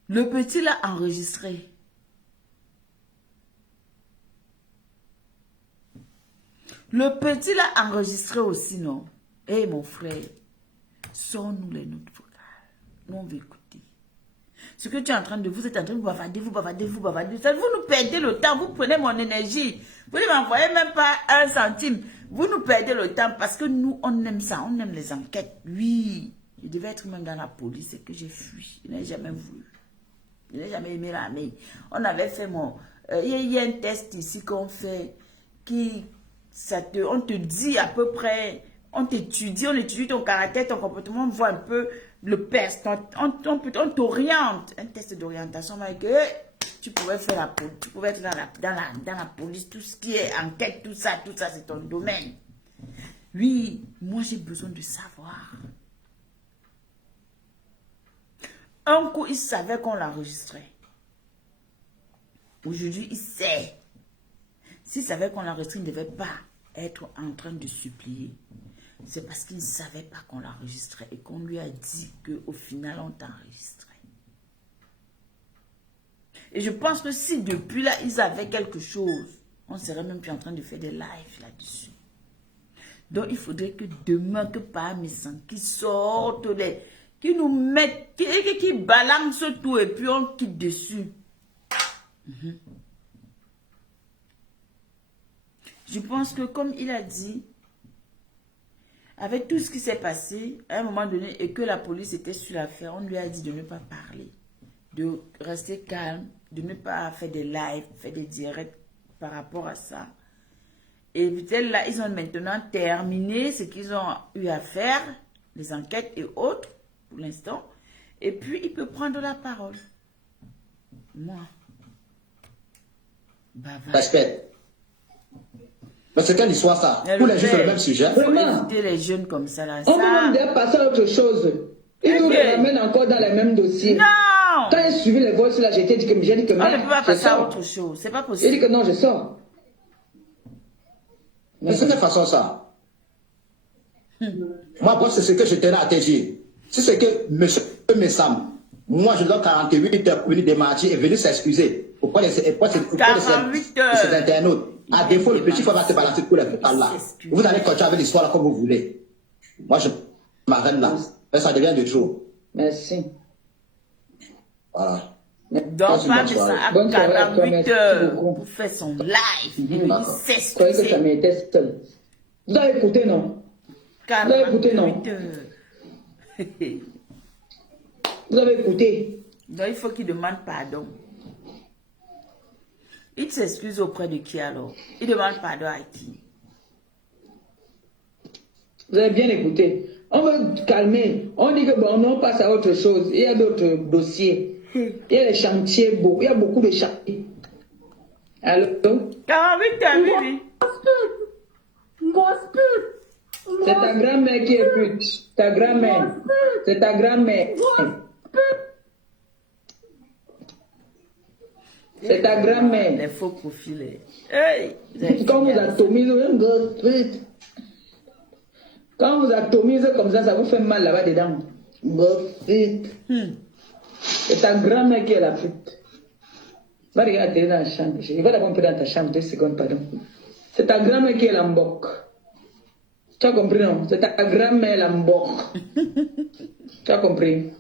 Le petit l'a enregistré. Le petit l'a enregistré aussi, non? Hé, mon frère, sors-nous les notes vocales. Nous, on veut écouter. Ce que tu es en train de... Vous êtes en train de bavader, vous bavardez, vous bavardez. Vous nous perdez le temps. Vous prenez mon énergie. Vous ne m'envoyez même pas 1 centime. Vous nous perdez le temps parce que nous, on aime ça. On aime les enquêtes. Oui. Je devais être même dans la police et que j'ai fui. Je n'ai jamais voulu. Je n'ai jamais aimé l'armée. On avait fait mon... Il y a un test ici qu'on fait qui... on te dit à peu près... On t'étudie, on étudie ton caractère, ton comportement, on voit un peu le peste, on t'oriente. Un test d'orientation, que tu pouvais faire la police, tu pouvais être dans la police, tout ce qui est enquête, tout ça c'est ton domaine. Oui, moi j'ai besoin de savoir. Un coup, il savait qu'on l'enregistrait. Aujourd'hui, il sait. S'il savait qu'on l'enregistrait, il ne devait pas être en train de supplier. C'est parce qu'il ne savait pas qu'on l'enregistrait et qu'on lui a dit qu'au final, on t'enregistrait. Et je pense que si depuis là, ils avaient quelque chose, on serait même plus en train de faire des lives là-dessus. Donc, il faudrait que demain, que par mes sangs, qui sortent, qui nous mettent, qui balancent tout et puis on quitte dessus. Je pense que comme il a dit, avec tout ce qui s'est passé, à un moment donné, et que la police était sur l'affaire, on lui a dit de ne pas parler, de rester calme, de ne pas faire des lives, faire des directs par rapport à ça. Et peut-être là, ils ont maintenant terminé ce qu'ils ont eu à faire, les enquêtes et autres, pour l'instant. Et puis, il peut prendre la parole. Moi. Respect. Mais c'est quelle histoire ça? Tous les jours sur le même sujet. Vraiment. Les jeunes comme ça là. On peut même passer à autre chose. Ils nous ramènent encore dans les mêmes dossiers. Non! Quand j'ai suivi les voix sur la j'ai dit que on ne peut pas passer à autre chose. C'est pas possible. Il dit que non, je sors. Mais c'est de quelle façon ça? Moi, bon, c'est ce que je tenais à te dire. Si c'est que M. Messam, moi je dois 48 heures pour venir démarcher et venir s'excuser auprès de ces internautes. À défaut, le petit frère va te balancer tous les vocales là. Vous allez continuer avec l'histoire là comme vous voulez. Moi, je m'arrête là. Ça devient de trop. Merci. Voilà. Donc, pas ça à 48 heures pour faire son live. Il s'excuse. Croyez que ça m'était seul. Vous avez écouté, non? Vous avez écouté, non? Vous avez écouté. Donc, il faut qu'il demande pardon. Il s'excuse auprès de qui alors? Il demande pardon à qui? Vous avez bien écouté. On veut calmer. On dit que bon, on passe à autre chose. Il y a d'autres dossiers. Il y a les chantiers, il y a beaucoup de chantiers. Allô? 48 heures, oui. C'est ta grand-mère qui est pute. Ta grand-mère. C'est ta grand-mère. C'est ta grand-mère. Les faux profils. Hey, quand vous atomisez, quand vous atomisez comme ça vous fait mal là-bas dedans. C'est ta grand-mère qui est la pute. Va regarder dans la chambre. Je vais d'abord dans ta chambre 2 secondes, pardon. C'est ta grand-mère qui est l'ambok. Tu as compris, non? C'est ta grand-mère l'ambok. Tu as compris?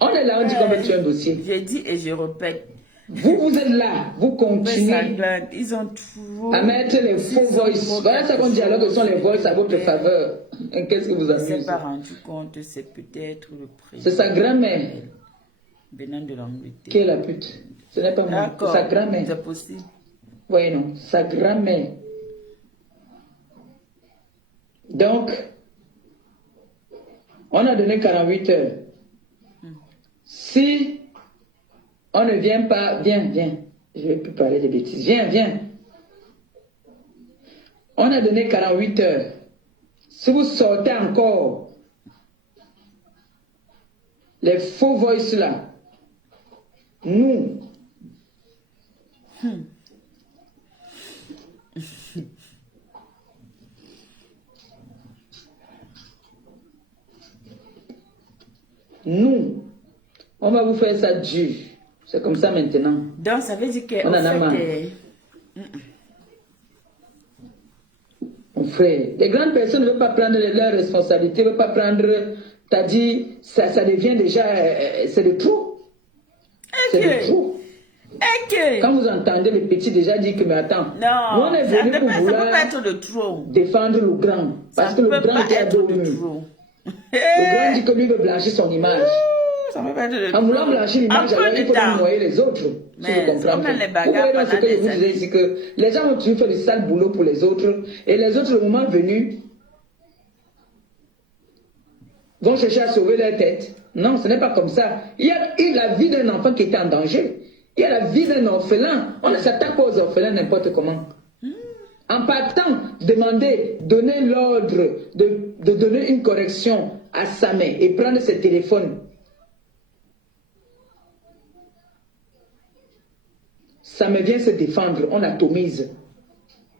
On est là, on dit qu'on veut tuer un dossier. Je dis et je répète. Vous êtes là, vous continuez ils ont toujours à mettre les faux voices. Voilà ça qu'on dialogue, ce sont les voices à votre faveur. Qu'est-ce que vous avez? Je ne s'est pas rendu compte, c'est peut-être le président. C'est sa grand-mère. Venant de l'Angleterre. Qui est la pute? Ce n'est pas moi, c'est sa grand-mère. C'est possible. Oui, non, sa grand-mère. Donc, on a donné 48 heures. Si on ne vient pas, viens. Je ne vais plus parler de bêtises. Viens. On a donné 48 heures. Si vous sortez encore les faux voices là, nous, on va vous faire ça dur. C'est comme ça maintenant. Donc ça veut dire que on frère. Les grandes personnes ne veulent pas prendre leurs responsabilités, ne veulent pas prendre... T'as dit, ça devient déjà... c'est de trop. C'est de trop. Quand vous entendez les petits déjà dire que, mais attends, nous on est venu pour vouloir défendre le grand. Parce que le grand était à dos mur. Le grand dit que lui veut blanchir son image. En voulant blanchir l'image, alors il faut noyer les autres. Si vous comprenez. Vous voyez dans ce que je vous disais ici, que les gens ont toujours fait du sale boulot pour les autres. Et les autres, le moment venu, vont chercher à sauver leur tête. Non, ce n'est pas comme ça. Il y a eu la vie d'un enfant qui était en danger. Il y a la vie d'un orphelin. On ne s'attaque pas aux orphelins n'importe comment. En partant, donner l'ordre de donner une correction à sa main et prendre ses téléphones. Ça me vient se défendre, on atomise.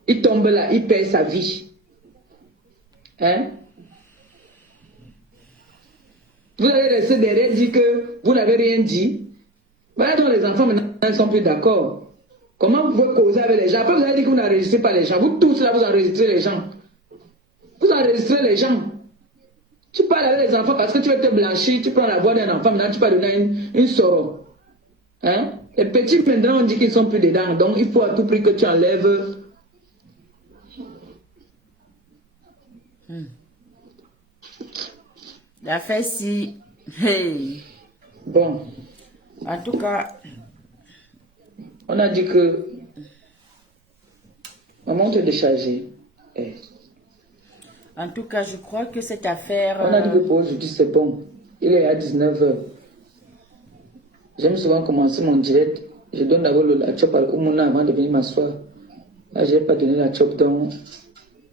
Il tombe là, il perd sa vie. Hein? Vous allez rester derrière, dire que vous n'avez rien dit. Voilà, donc les enfants maintenant ne sont plus d'accord. Comment vous pouvez causer avec les gens? Après, vous avez dit que vous n'enregistrez pas les gens. Vous tous là, vous enregistrez les gens. Vous enregistrez les gens. Tu parles avec les enfants parce que tu veux te blanchir, tu prends la voix d'un enfant, maintenant tu vas donner une soror. Hein? Les petits maintenant on dit qu'ils sont plus dedans, donc il faut à tout prix que tu enlèves. La fait si. Hey. Bon. En tout cas, on a dit que maman te décharger. En tout cas, je crois que cette affaire... On a dit que pour aujourd'hui c'est bon. Il est à 19h. J'aime souvent commencer mon direct. Je donne d'abord la chop à Oumona avant de venir m'asseoir. Là, je n'ai pas donné la chop, donc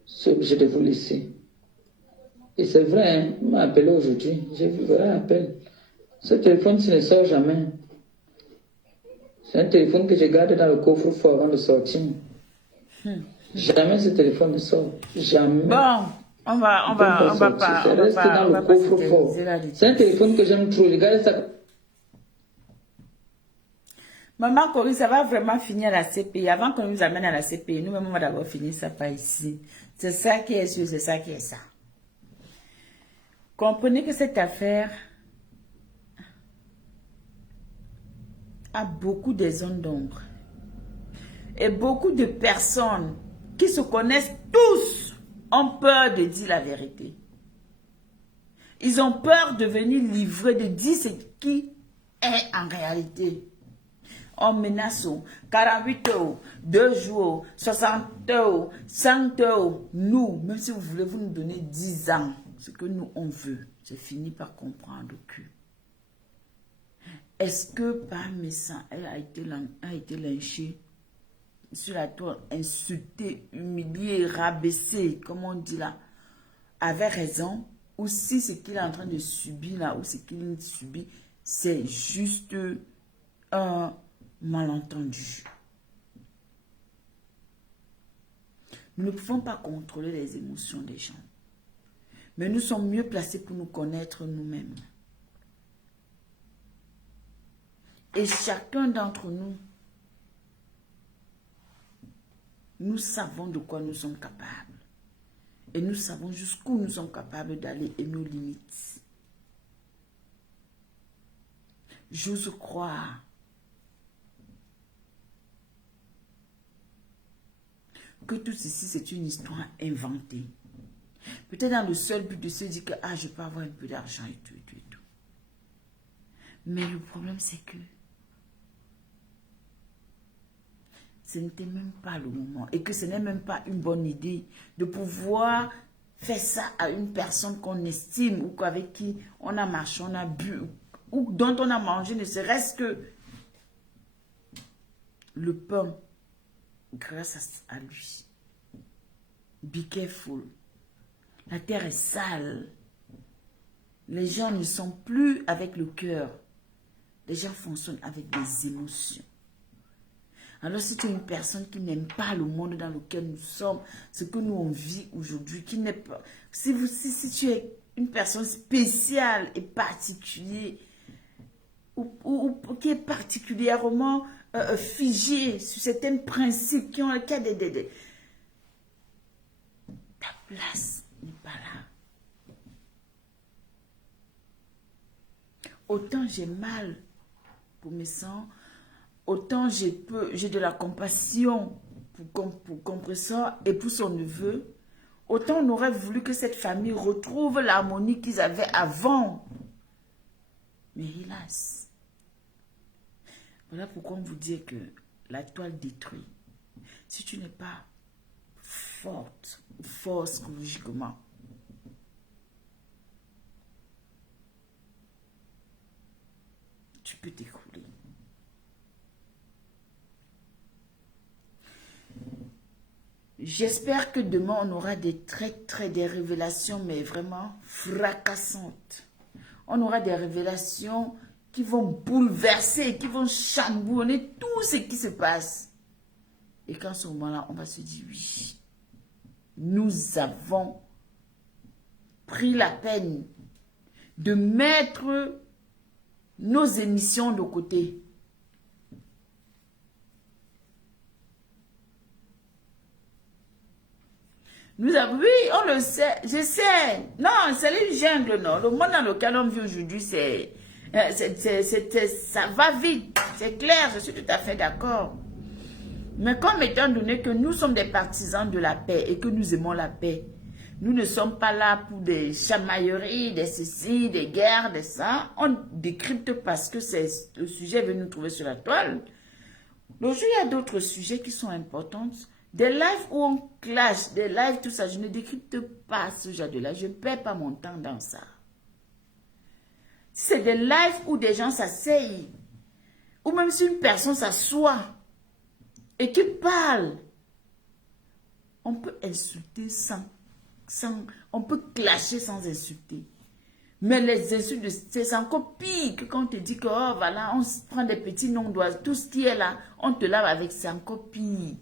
je suis obligé de vous laisser. Et c'est vrai, hein, il m'a appelé aujourd'hui. J'ai vu, voilà l'appel. Ce téléphone, ne sort jamais. C'est un téléphone que je garde dans le coffre-fort avant de sortir. Jamais ce téléphone ne sort. Jamais. Bon, on va pas. Ça reste dans le coffre-fort. C'est un téléphone que j'aime trop. Je garde ça. Maman Cory, ça va vraiment finir à la CPI. Avant qu'on nous amène à la CPI, nous-mêmes, on va d'abord finir ça par ici. C'est ça qui est sûr, c'est ça qui est ça. Comprenez que cette affaire a beaucoup de zones d'ombre. Et beaucoup de personnes qui se connaissent tous ont peur de dire la vérité. Ils ont peur de venir livrer, de dire ce qui est en réalité. On menace 48 euros, 2 jours, 60 euros, 100 euros. Nous, même si vous voulez, vous nous donnez 10 ans. Ce que nous, on veut. J'ai fini par comprendre le cul. Est-ce que par médecin, elle a été lynchée sur la toile, insultée, humiliée, rabaissée, comme on dit là, avait raison? Ou si ce qu'il est en train de subir là, ou ce qu'il subit, c'est juste un malentendu. Nous ne pouvons pas contrôler les émotions des gens. Mais nous sommes mieux placés pour nous connaître nous-mêmes. Et chacun d'entre nous, nous savons de quoi nous sommes capables. Et nous savons jusqu'où nous sommes capables d'aller et nos limites. J'ose croire que tout ceci, c'est une histoire inventée. Peut-être dans le seul but de se dire que je peux avoir un peu d'argent et tout, et tout, et tout. Mais le problème, c'est que ce n'était même pas le moment. Et que ce n'est même pas une bonne idée de pouvoir faire ça à une personne qu'on estime ou avec qui on a marché, on a bu, ou dont on a mangé, ne serait-ce que le pain grâce à lui. Be careful. La terre est sale. Les gens ne sont plus avec le cœur. Les gens fonctionnent avec des émotions. Alors si tu es une personne qui n'aime pas le monde dans lequel nous sommes, ce que nous on vit aujourd'hui, qui n'est pas... Si tu es une personne spéciale et particulière, ou qui est particulièrement figée sur certains principes qui a des... Ta place n'est pas là. Autant j'ai mal pour mes sangs, autant j'ai de la compassion pour Compressor et pour son neveu, autant on aurait voulu que cette famille retrouve l'harmonie qu'ils avaient avant. Mais hélas, voilà pourquoi on vous dit que la toile détruit. Si tu n'es pas forte, fort psychologiquement, tu peux t'écrouler. J'espère que demain, on aura des révélations, mais vraiment fracassantes. On aura des révélations qui vont bouleverser, qui vont chambouler tout ce qui se passe. Et qu'en ce moment-là, on va se dire, oui, nous avons pris la peine de mettre nos émissions de côté. Nous avons, oui, on le sait, je sais. Non, c'est une jungle, non. Le monde dans lequel on vit aujourd'hui, ça va vite. C'est clair, je suis tout à fait d'accord. Mais comme étant donné que nous sommes des partisans de la paix et que nous aimons la paix, nous ne sommes pas là pour des chamailleries, des ceci, des guerres, des ça. On décrypte parce que le sujet veut nous trouver sur la toile. Donc, il y a d'autres sujets qui sont importants. Des lives où on clash, des lives, tout ça, je ne décrypte pas ce genre de live. Je ne perds pas mon temps dans ça. Si c'est des lives où des gens s'asseyent, ou même si une personne s'assoit et qui parle, on peut insulter on peut clasher sans insulter. Mais les insultes, c'est encore pire que quand on te dit que, oh voilà, on se prend des petits noms d'oiseaux, tout ce qui est là, on te lave avec, c'est encore pire.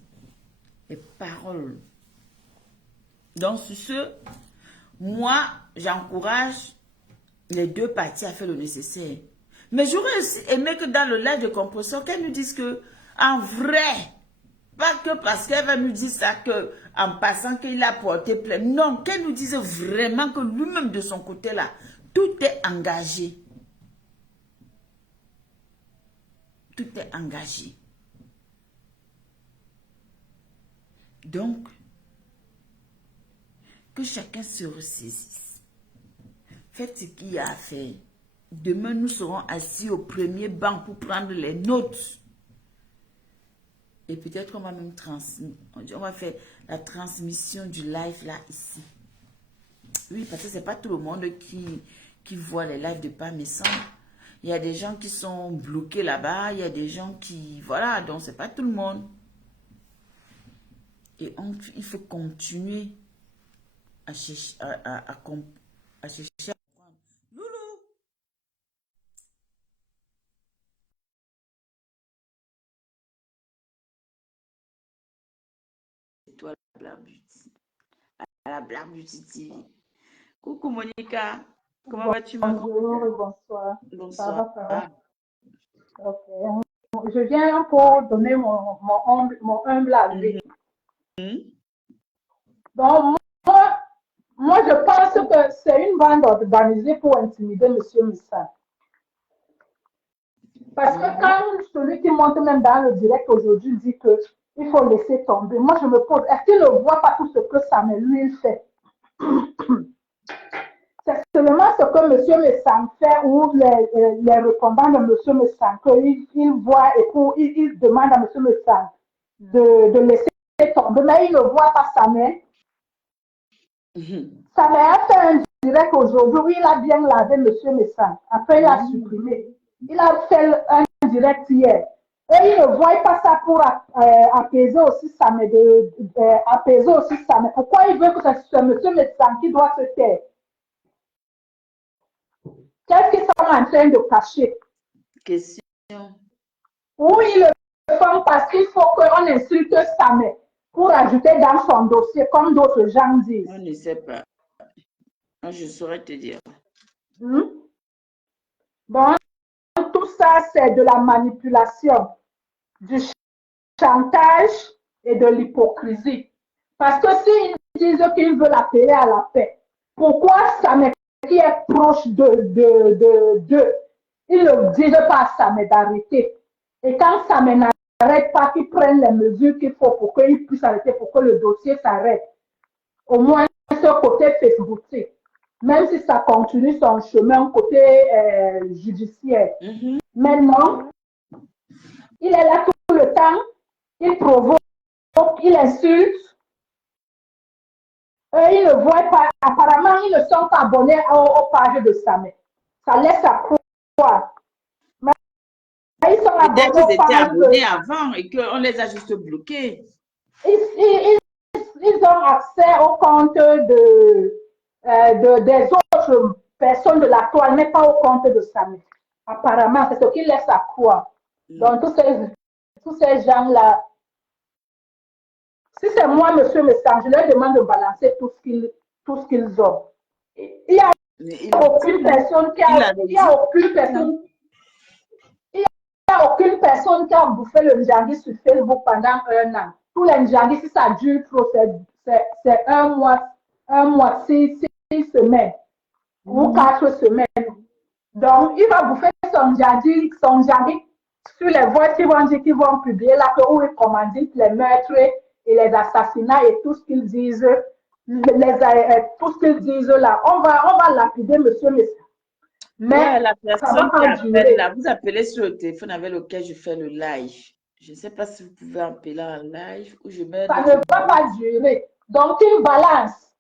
Les paroles. Donc, sur ce, moi, j'encourage les deux parties à faire le nécessaire. Mais j'aurais aussi aimé que dans le live de Compressor, qu'elle nous dise que, en vrai, pas que parce qu'elle va nous dire ça, que en passant qu'il a porté plainte. Non, qu'elle nous dise vraiment que lui-même de son côté là, tout est engagé. Tout est engagé. Donc, que chacun se ressaisisse. Faites ce qu'il y a à faire. Demain, nous serons assis au premier banc pour prendre les notes. Et peut-être qu'on va même on va faire la transmission du live là, ici. Oui, parce que ce n'est pas tout le monde qui voit les lives de Parmesan. Il y a des gens qui sont bloqués là-bas. Il y a des gens qui... Voilà, donc ce n'est pas tout le monde. Et il faut continuer à chercher à comprendre. Loulou! C'est toi la Black Beauty. À la Black Beauty TV. Coucou Monica. Comment vas-tu, ma Bonjour, bonsoir. Bonsoir. Ça va. Ok. Je viens pour donner mon humble avis. Donc, moi, je pense que c'est une bande organisée pour intimider M. Missa. Parce que quand celui qui monte même dans le direct aujourd'hui dit qu'il faut laisser tomber, moi je me pose, est-ce qu'il ne voit pas tout ce que Samuel lui fait? C'est seulement ce que M. Messang fait ou les répondants de M. Messang, qu'il voit et il demande à M. Messang de laisser tomber, mais il ne voit pas Samuel. Samuel a fait un direct aujourd'hui où il a bien lavé M. Messang. Après, il a supprimé. Il a fait un direct hier. Et il ne voit pas ça pour apaiser aussi Samuel. Pourquoi il veut que c'est M. Messang qui doit se taire? Qu'est-ce qu'ils sont en train de cacher? Question. Oui, ils le font parce qu'il faut qu'on insulte Samuel pour ajouter dans son dossier, comme d'autres gens disent. On ne sait pas. Je saurais te dire. Bon, tout ça, c'est de la manipulation, du chantage et de l'hypocrisie. Parce que si disent qu'ils veulent appeler à la paix. Pourquoi Samet, qui est proche d'eux, ils ne disent pas à Samet d'arrêter. Et quand Samet n'arrête pas, qu'ils prennent les mesures qu'il faut pour qu'ils puissent arrêter, pour que le dossier s'arrête. Au moins, ce côté Facebook, même si ça continue son chemin côté judiciaire. Maintenant, il est là tout le temps, il provoque, il insulte. Ils ne voient pas, apparemment, ils ne sont pas abonnés aux pages de Samet. Ça laisse à croire. Mais ils sont abonnés aux pages. Peut-être qu'ils étaient abonnés avant et qu'on les a juste bloqués. Ils ont accès au compte des autres personnes de la toile, mais pas au compte de Samet. Apparemment, c'est ce qu'ils laissent à croire. Donc, tous ces gens-là, si c'est moi, monsieur Messang, je leur demande de balancer tout ce qu'ils ont. Il n'y a aucune personne qui a bouffé le Ndjangi sur Facebook pendant 1 an. Tous les Ndjangi, si ça dure trop, c'est 1 mois, 6 semaines ou 4 semaines. Donc, il va bouffer son Ndjangi sur les voix qui vont dire qu'ils vont publier là, où ils commanditent les meurtres et les assassinats et tout ce qu'ils disent, tout ce qu'ils disent là. On va lapider monsieur Messang. Mais ouais, la personne qui appelle là, vous appelez sur le téléphone avec lequel je fais le live. Je ne sais pas si vous pouvez appeler en live ou je mets. Ça ne va pas durer. Donc, il balance.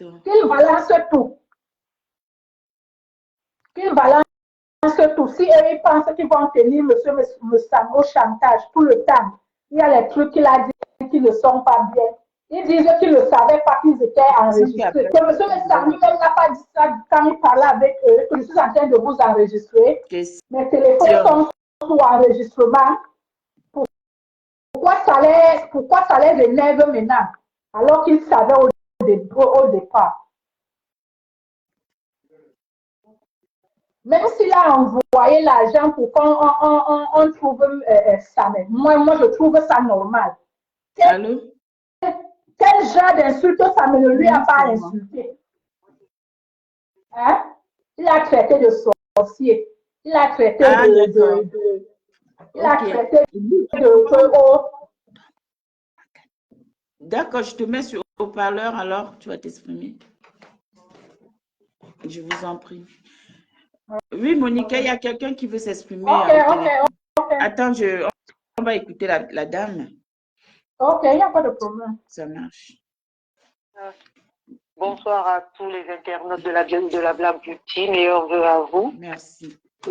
Il balance tout. Il balance tout. Si eux, ils pensent qu'ils vont tenir monsieur Messang au chantage tout le temps, il y a les trucs qu'il a dit qui ne sont pas bien. Ils disent qu'ils ne savaient pas qu'ils étaient enregistrés. Que M. Messang lui-même n'a pas dit ça quand il parlait avec eux, que je suis en train de vous enregistrer. Mes téléphones sont sous enregistrement. Pourquoi ça les énerve maintenant, alors qu'ils savaient au départ? Même s'il a envoyé l'argent pour qu'on trouve ça, mais moi, je trouve ça normal. Allô? Quel genre d'insulte ça ne lui a pas insulté? Hein? Il a traité de sorcier. Il a traité D'accord, je te mets sur haut-parleur, alors tu vas t'exprimer. Je vous en prie. Oui, Monica, il y a quelqu'un qui veut s'exprimer. Ok. Attends, on va écouter la dame. Ok, il n'y a pas de problème. Ça marche. Bonsoir à tous les internautes de la Blabla Beauty. Meilleurs vœux à vous. Merci.